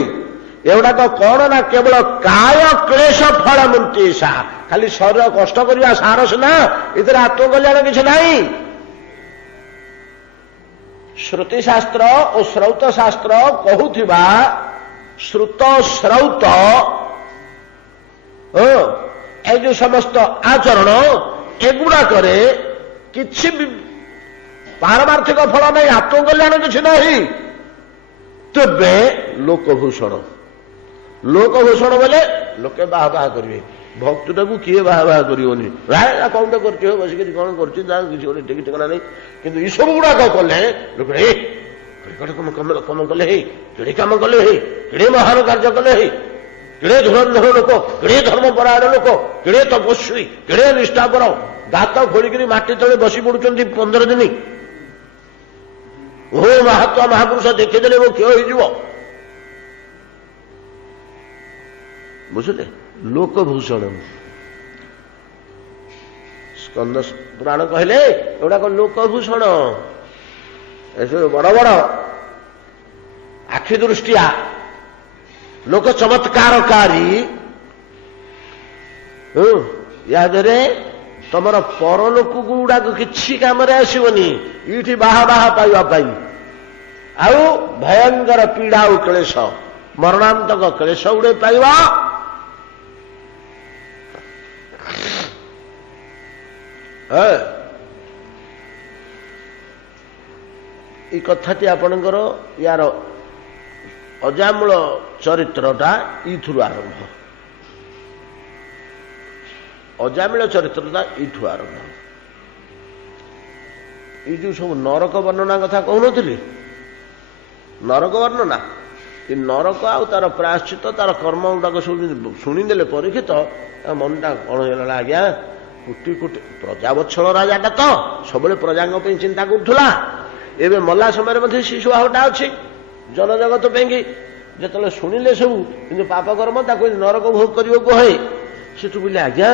एवड़ाक कौन ना केवल काय क्लेश फल मुंतीसा खाली शरीर कष्ट करवा सार सीना इधर आत्मकल्याण किसी नहीं। श्रुति शास्त्र और श्रौत शास्त्र कहूथिबा श्रुत श्रौत ए जो समस्त आचरण एगुड़ाक किसी पारमार्थिक फल नहीं आत्मकल्याण किसी नहीं तेबे लोकभूषण लोकभूषण बोले लोके बाह बाह करेंगे भक्तटा को किए बाह बाह करनी राय कौन तो कर बसिक कौन कर ठीक ठिकाना नहीं किंतु ये सब गुड़ाक कले लोक कम कले कि कम कले कि महान कार्य कले कि धुरंधर लोक कि धर्मपरायण लोक कि तपस्वी कि निष्ठापर गात खोलिक माटी तले बसी पड़ुं 15 दिन ओ महात्मा महापुरुष देखीदे वो क्षय हो बुझे लोकभूषण स्कंद पुराण कहले एगुड़ाक लोकभूषण ऐसे बड़ बड़ आखि दृष्टिया लोक चमत्कारकारी या देहरे तुमर परलोक गुड़ाक किसी काम आसवनी ये बाहा बाहा पाइबा आउ भयंकर पीड़ा और क्लेश मरणांतक क्लेश गुड़े पाइबा ये कथाटी आपणकर यार अजामूल चरित्रटा इथुरु आरंभ अजामिल चरित्रटा इठु आरंभ ये जो सब नरक वर्णना कथा कहूनी नरक वर्णना ये नरक आ तार प्रायश्चित तार कर्म गुड़ाक सब शुणीदे परीक्षित मनटा कौन है आज्ञा कोटि कोटि प्रजावत्सल राजाटा तो सब प्रजा चिंता करूला एवं मल्ला समय शिशुभावटा अच्छी जनजगत जो शुणिले सब कि पाप कर्म नरक भोग करने को है से तू बोले आज्ञा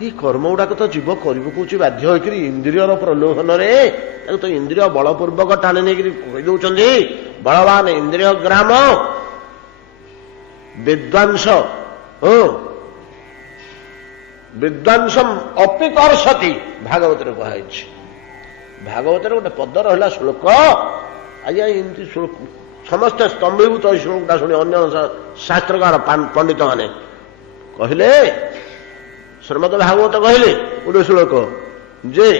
ये कर्म गुड़ाक तो जीव कर बाध्य होकर इंद्रियर प्रलोभन तो इंद्रिय बलपूर्वक टाणी नहीं कहीदौं बलवान इंद्रिय ग्राम विद्वांस विद्वांसम अपिकर्षति भागवत कहुई भागवत गोटे पद रहा श्लोक आज्ञा एमती श्लोक समस्ते स्तंभीभूत श्लोकटा शुणी अन्य शास्त्रकार पंडित मैंने कहले श्रीमद भागवत कहले गोटे श्लोक जे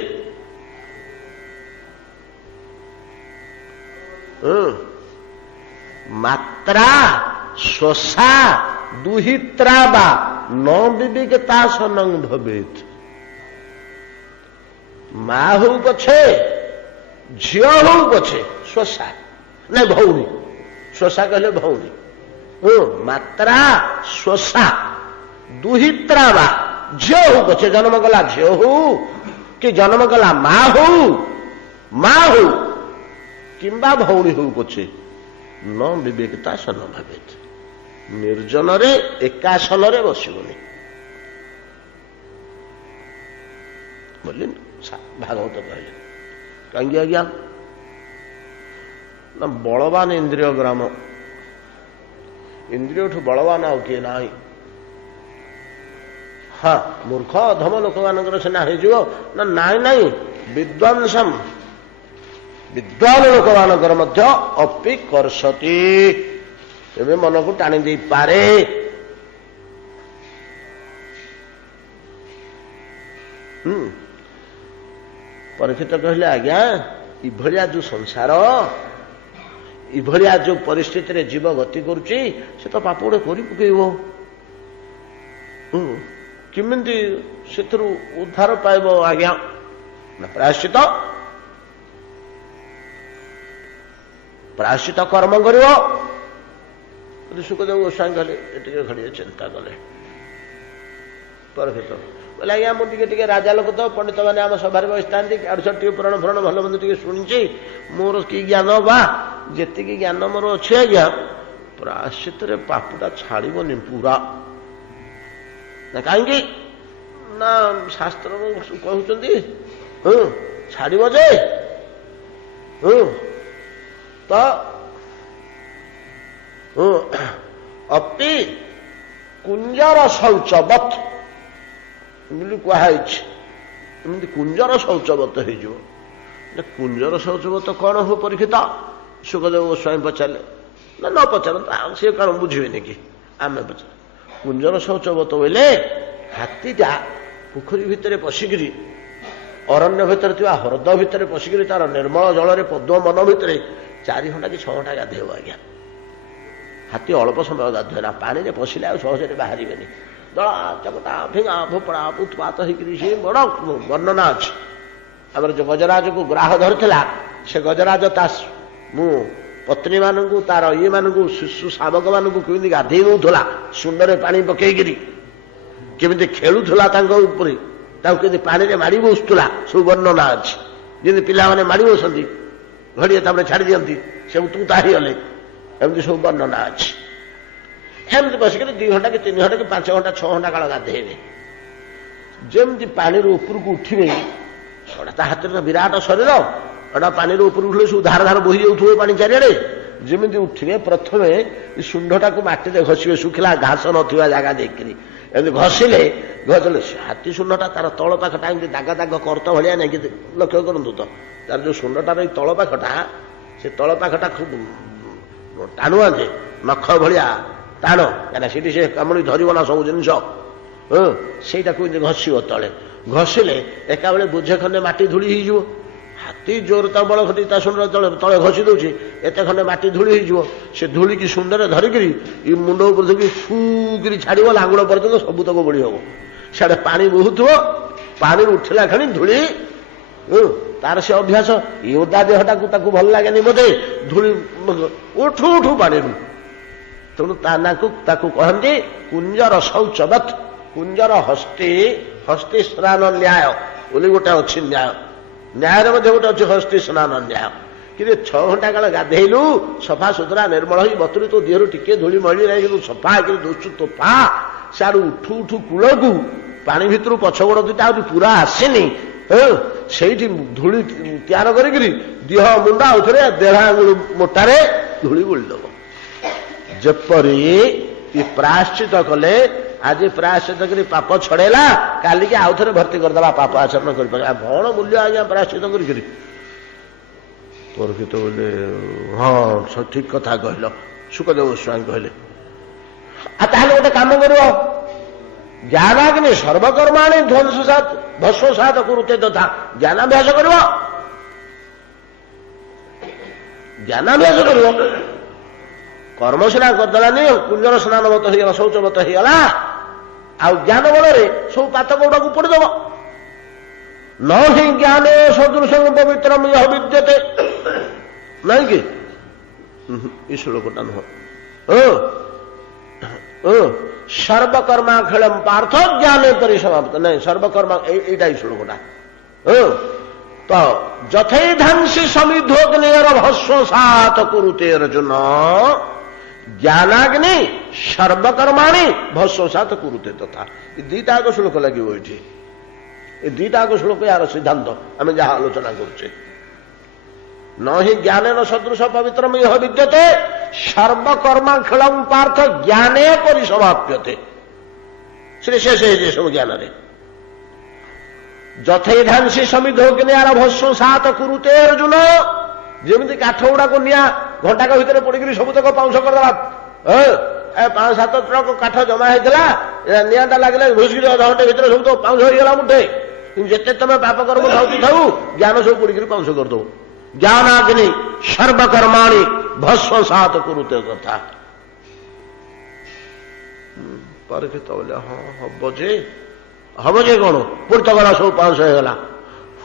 मात्रा स्वसा दुहित्रा बा न विवेकता सनंग भवेत माँ हो पछे झील हो पछे स्वसा नहीं भौणी स्वसा कहले भौणी मात्रा स्वसा दुहित्रा बा झील हो पछे जन्म कला झील हो कि जन्म कला माँ हो किंबा भौणी हो पछे न विवेकता सन भवेत निर्जन रे एकासन रे बसबनी बोले भागवत कहले कहीं आज्ञा ना बलवान इंद्रिय ग्राम इंद्रिय ठू बलवान आउ किए ना हाँ मूर्ख अधम लोक मान सीना हो नाई नाई विद्वांसम विद्वान लोक मान अपि कर्षति एवं मन को टाणी दे पारे परीक्षित कहले आज्ञा इभलिया जो संसार इभलिया जो परिस्थिति रे जीव गति करुच्ची से तो पाप गोटे कर पकईब किमिति से उद्धार पाइब आज्ञा ना प्रायश्चित कर्म कर सुखदेव गोस्वामी कहले ये घड़िए चिंता कले परफेक्ट बोले आज्ञा मुझे राजा लोक तो पंडित मैंने आम सभार बसता टे पुराण फुराण भल मंद टे शुणी मोर कि ज्ञान बा जी ज्ञान मोर अच्छे आज्ञा प्रायश्चित पापटा छाड़बनी पूरा ना कहीं ना शास्त्र कहते छाड़ जे तो अपि कुंजर शौचवत कहुई कुंजर शौचवत हो कुंजर शौचवत कौन हो परीक्षित सुखदेव गोस्वामी पचारे ना न पचार सी कौन बुझे कि आम पचार कुंजर शौचवत बोले हाथीटा पोखरी भितर पशिकी अरण्य भितर हृद भितर पशिकी तार निर्मल जल पद्म मन भितर 4 घंटा कि 6 घंटा गाधेब आज्ञा हाथी अल्प समय गाधे ना पानी में पशिले आ सहज बाहर दला चकटा फिंगा फोपड़ा उत्पात होकर बड़ वर्णना अच्छी आम जो गजराज को ग्राह धरला से गजराज मु पत्नी मानू तार ये मानू शिशु शावक मानू कमी गाधे दौला सुंदर पानी पकईकि केमी खेलुला कमी पानी में माड़ बसुला सब वर्णना अच्छी जमी पिला माड़ बसती घड़िए छाड़ दिखती से उतुता गले एमती सब वर्णना अच्छी एमती बसिक 2 घंटा कि 3 घंटा कि 5 घंटा 6 घंटा काल गाधेबे जमी पानी उपरक उठे हाथ में विराट शरीर एटा पानी ऊपर उठे सब धार धार बोही जाऊ पानी चारिड़े जमी उठे प्रथम शुंडटा को माटी में घषे शुखिला घास ना जगह देखिए एमती घषिले घषिले हाथी शुंडटा तार तल पाखटा एमती दाग दाग कर्त भाया नहीं कि लक्ष्य करूँ तो तार जो शुंडटार तल पाखटा से तल पाखटा खूब टाणुआ जे नख भाया टाण कहीं से कामुड़ी धरब ना सब जिन से घषिब तले घषिले एका बेले बोझे खंडे माटी धूली हो हाथी जोर ता बल खटी सुंदर तले घषि दौर एत खंडे माटी धूली हो से धूली की सुंदर धरिकी मुंड उपर फूकरी छाड़ लांगुड़ पर्यटन सबुतक बोली हम सियाड़े पानी बहुथ पानी उठला खणी धूली तार से अभ्यास ओदा देहटा को भल लगे बोधे धूली उठू उठू पानी तेणु कहते कुंजर शौचवत कुंजर हस्ती हस्ती स्नान न्याय बोली गोटे अच्छी न्याय न्याय गोटे अच्छे हस्ती स्नान न्याय कि 6 घंटा काल गाधेलु सफा सुतरा निर्मल हो बतुरी तो देहर टिके धूली मली ना कि सफा दोषु तोफा सियाड़ू उठू उठू कूल को पानी भितर पछगोड़ दुटा पूरा आसनी से धूली तैयार करी देह मुंडा उठे 1.5 आंगुल मोटारे धूली बोलीदेव जपरी प्रायश्चित कले आज प्रायश्चित कर पाप छड़ेला काली के आउ थे भर्ती करदे पाप आचरण कर भण मूल्य आज्ञा प्रायश्चित करी तो बोले हाँ ठीक कथा कहल सुखदेव गोस्वामी कहले गोटे काम कर ज्ञानाग्नि सर्वकर्माणी ध्वंससात भस्वसात कुरुते तथा ज्ञानाभ्यास कर ज्ञानाभ्यास कर कर्म सीना करदेलानी कुंजर स्नान मत होगा शौचमत होगा आ ज्ञान बल सब पातक गुड़ा को पड़देव न ही ज्ञान सदृश पवित्र विद्यते नहीं कि श्लोकटा नुह सर्वकर्माखिलम पार्थ ज्ञाने परिसमाप्त नहीं सर्वकर्मा यही श्लोकटा तो जथैधांसी समिधोग्नेर भस्वसात कुरुते अर्जुन ज्ञानाग्नि सर्वकर्माणी भस्वसात कुरुते तथा दीटाक श्लोक लगे ये दीटाक श्लोक यार सिद्धांत आम जहाँ आलोचना करुचे न ही ज्ञान सदृश पवित्र विद्यते सर्वकर्माखिलम पार्थ ज्ञाने परिसमाप्यते श्री शेष सब ज्ञान जथैधांसी समिधोग्नेर भस्वसात कुरुते अर्जुन जमी काठ गुड़ा को निआ घंटाक भितर पड़ी सबुतक पाउंस करदेला 5-7 ट्रक काठ जमा होता निआटा लगे घुषिक अध घंटे भितर सब तो पाउंस होगा मुठे जिते तुम पाप कर्म खाऊ ज्ञान सब पड़ी पाउंस करदे ज्ञानाग्नि सर्वकर्माणि भस्मसात कुरुते कथा परीक्षित बोले हाँ हम जे कौन पुरी तो गला सब 500 होगा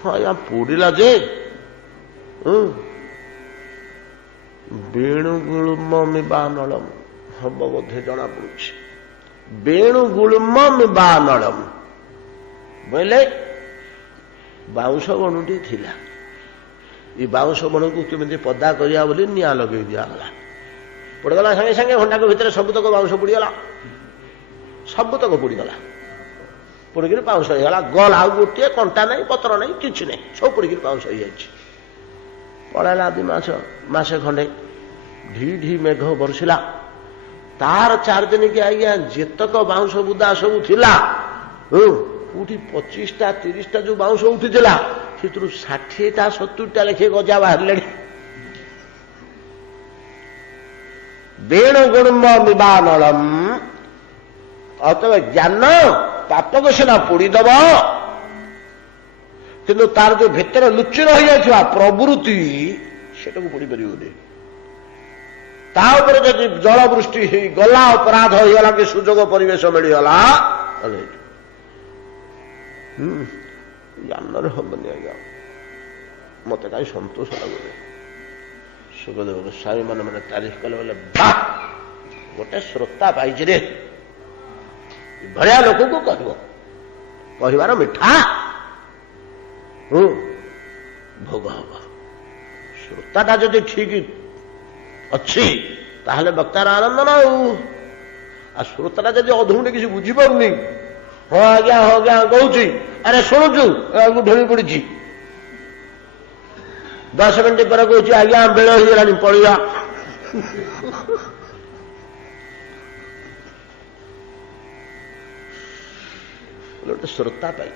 हाँ या पुड़ला जे वेणुगुलम मिबानलम हम बोधे जना पड़ी वेणुगुलम मिबानलम बोले बाउंश बणुटी थिला ये बाउंश बण को केमी पदा करिया बोली निया लगे दिगला पड़गला संगे संगे घंटा को भितर सबुतक बाउंश पड़गला सबुतक पड़गला पड़क पाउंश होगा गल आउ गोटे कंटा नहीं पत्र नहीं किसी नहीं सब पड़क पाउंश हो पड़ेला 2 मास मासे खंडे ढी ढी मेघ बरसिला तार 4 दिन की आज्ञा जेतक बाउंश बुदा सब थिला कोटी 25टा 30टा जो बाउंश उठीला से 60टा 70टा लेखे गजा बाहर वेणुगुणम मिबानलम अतः ज्ञान पाप को सीना पोड़ीदब किंतु तार जो भितर लुचि रही जाइए प्रवृत्ति सेटा को पोड़ी पारे तापर जब जलवृष्टि गला अपराध होगा कि सुजोग परिवेश मिलगला ज्ञान हमनी आज्ञा मत कहीं सतोष लगुनि सुखदेव गोस्वामी मन मैंने तारीफ कले बोले बाह गोटे श्रोता पाई रे भलिया लोक को कहबार मिठा भोग हम श्रोताटा जदि ठीक अच्छी ताहले वक्तार आनंद ना श्रोताटा जदि अधुंटे किसी बुझीपारूनी हाँ आज्ञा कहूँ अरे शुणुचु ढोली पड़ी 10 मिनिट पर कहूँ आज्ञा बेल हो गला पड़ा गोटे श्रोता पाई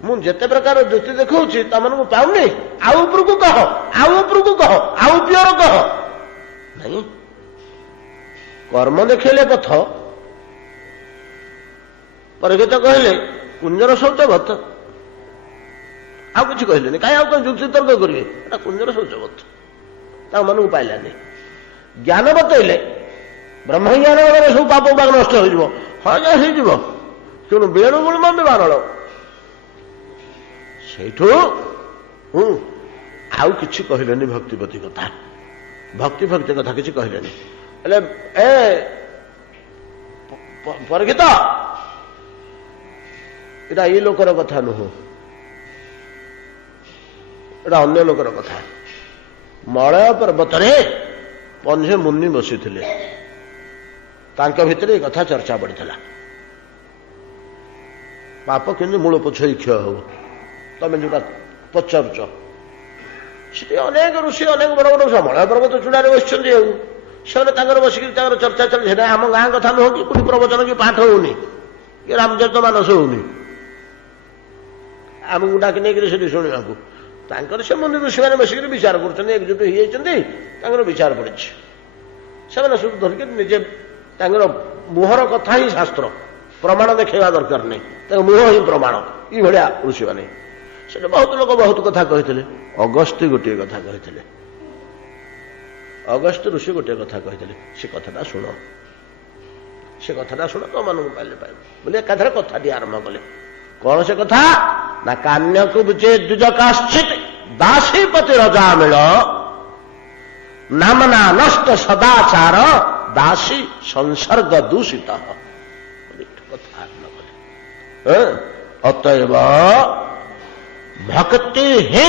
मुझे जिते प्रकार ज्योति देखा तुम पाऊनी आउ उपरकू कह आउ उपरकू कह आउ पियर कह नहीं कर्म देखले पथ परीक्षित कहले कुंजर शौचवत आउ कि कहले कहीं आउ जुक्ति तर्क करेंगे कुंजर शौचवत मन को पाइलानी ज्ञान बतैले ब्रह्मज्ञान सब पाप गुड़ाक नष्ट हो हाँ हो क्यों वेणुगुणम मिबानल से आउ कि कहले भक्तिपति कथा भक्ति कथा कि कहले ए परीक्षित एटा ये लोकर कथा नुह एटा अन्य लोकर कथा मलय पर्वत पंजे मुनि बसी भितर ये कथा चर्चा बढ़ी पाप कि मूल पोछ क्षय हो तुम जो पचारुच से अनेक ऋषि अनेक बड़ बड़ मलय पर्वत चूड़ार बस बसिक चर्चा चलती आम गाँ कथा नुह कि कोई प्रवचन कि पाठ होनी कि रामचरित मानस होनी आमको डाक नहीं शुणा से मुनि ऋषि मैंने बसिक विचार कर एकजुट हो विचार पड़ी से सब धरिक निजे मुहर कथा ही शास्त्र प्रमाण देखा दरकार नहीं मुह ही प्रमाण ये भाया ऋषि मैंने से बहुत लोग बहुत कथा कहते अगस्त्य गोटे कथा कहते अगस्त्य ऋषि गोटे कथा कहते से कथाटा शुण से कथाटा शुण तो मन को पाइले पाइब बोले एकाधर कथाटी आरंभ कले कौन से कथा ना कान्य को बुझे दुजकाश्चित दासीपति रजा मिल नामना नष्ट सदाचार दासी संसर्ग दूषित कथा अतएव भक्ति ही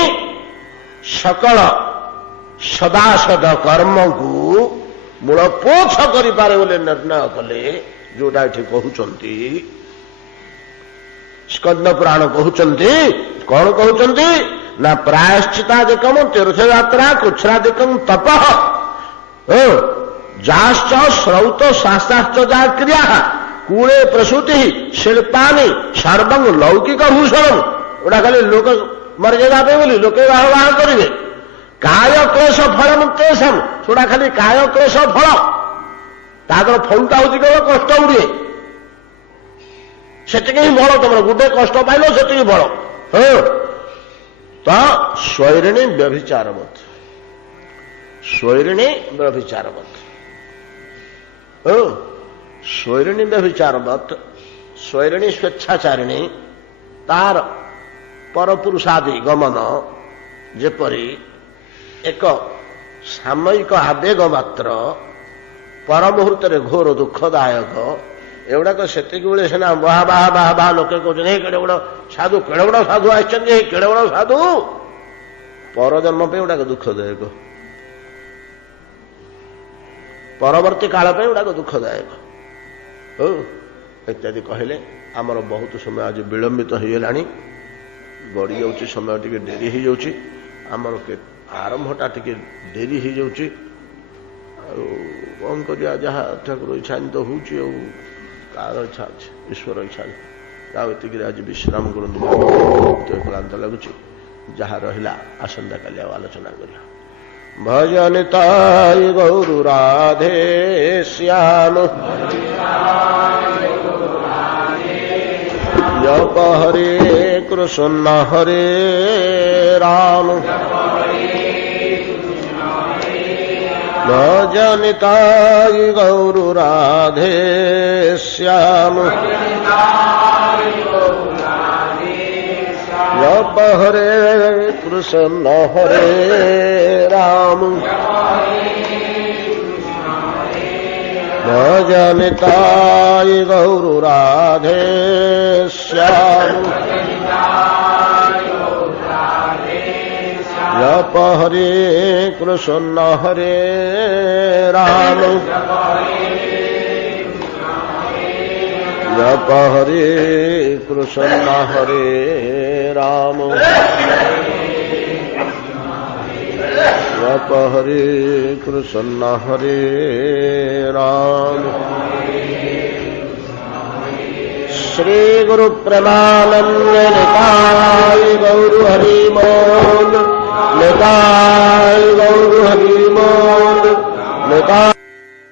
सकल सदासद कर्म को मूलपोछ करें बोले निर्णय कले जोटा ये कहते स्कंद पुराण कहते कौन कहते ना प्रायश्चितादिकम तीर्थयात्रा कृच्छ्रादिकम तप जाश्च श्रौत शास्त्राश्च जा क्रिया कूले प्रसूति शिल्पानि सर्वं लौकिक भूषण गोटा खाली लोक मर्यादा पे बोली लोके बाह करेंगे काय क्लेश फल मुक्तेशम छोड़ा खाली काय क्लेश फल ताकर फलटा हूँ केवल कष्ट गुड़िए से बल तुम गोटे कष्ट पाइल से बल हाँ तो स्वैरिणी व्यभिचारवत, स्वैरिणी व्यभिचारवत, स्वैरिणी व्यभिचारवत, स्वैरिणी स्वेच्छाचारिणी तार परपुरुषादि गमन जेपरी एक सामयिक आवेग मात्र पर मुहूर्त घोर दुखदायक एवढाक सेतिक बेले सीना बाहा बाहा बाहा बाहा लोके कहते केड़े बड़ साधु केड़े बड़ साधु आसछन्ति केड़े बड़ साधु परजन्म पे गुड़ाक दुखदायक परवर्ती काल पे गुड़ाक दुखदायक इत्यादि कहले आमर बहुत समय आज विलंबित हो गलानी गड़ी जाऊँ समय टी डेरी हो जाऊँ आमर आरंभटा टी डेरी हो जाऊँ कौन करिया जहाँ ठाकुर इच्छा तो हूँ कार इच्छा अच्छे ईश्वर इच्छा एतिक आज विश्राम करूँ क्लांत लगुच जहाँ रहा आसंता काली आलोचना करिया भजनिताय गौर राधे श्याम जप हरे कृष्ण हरे राम भजनिताय गौर राधे श्याम जप हरे कृष्ण हरे राम भजनिताय गौर राधे श्याम जप हरे कृष्ण हरे राम जप हरे कृष्ण हरे राम जप हरे कृष्ण हरे राम श्री गुरु प्रेमानंद निताय गौर हरि बोल निताय गौर हरि बोल निताय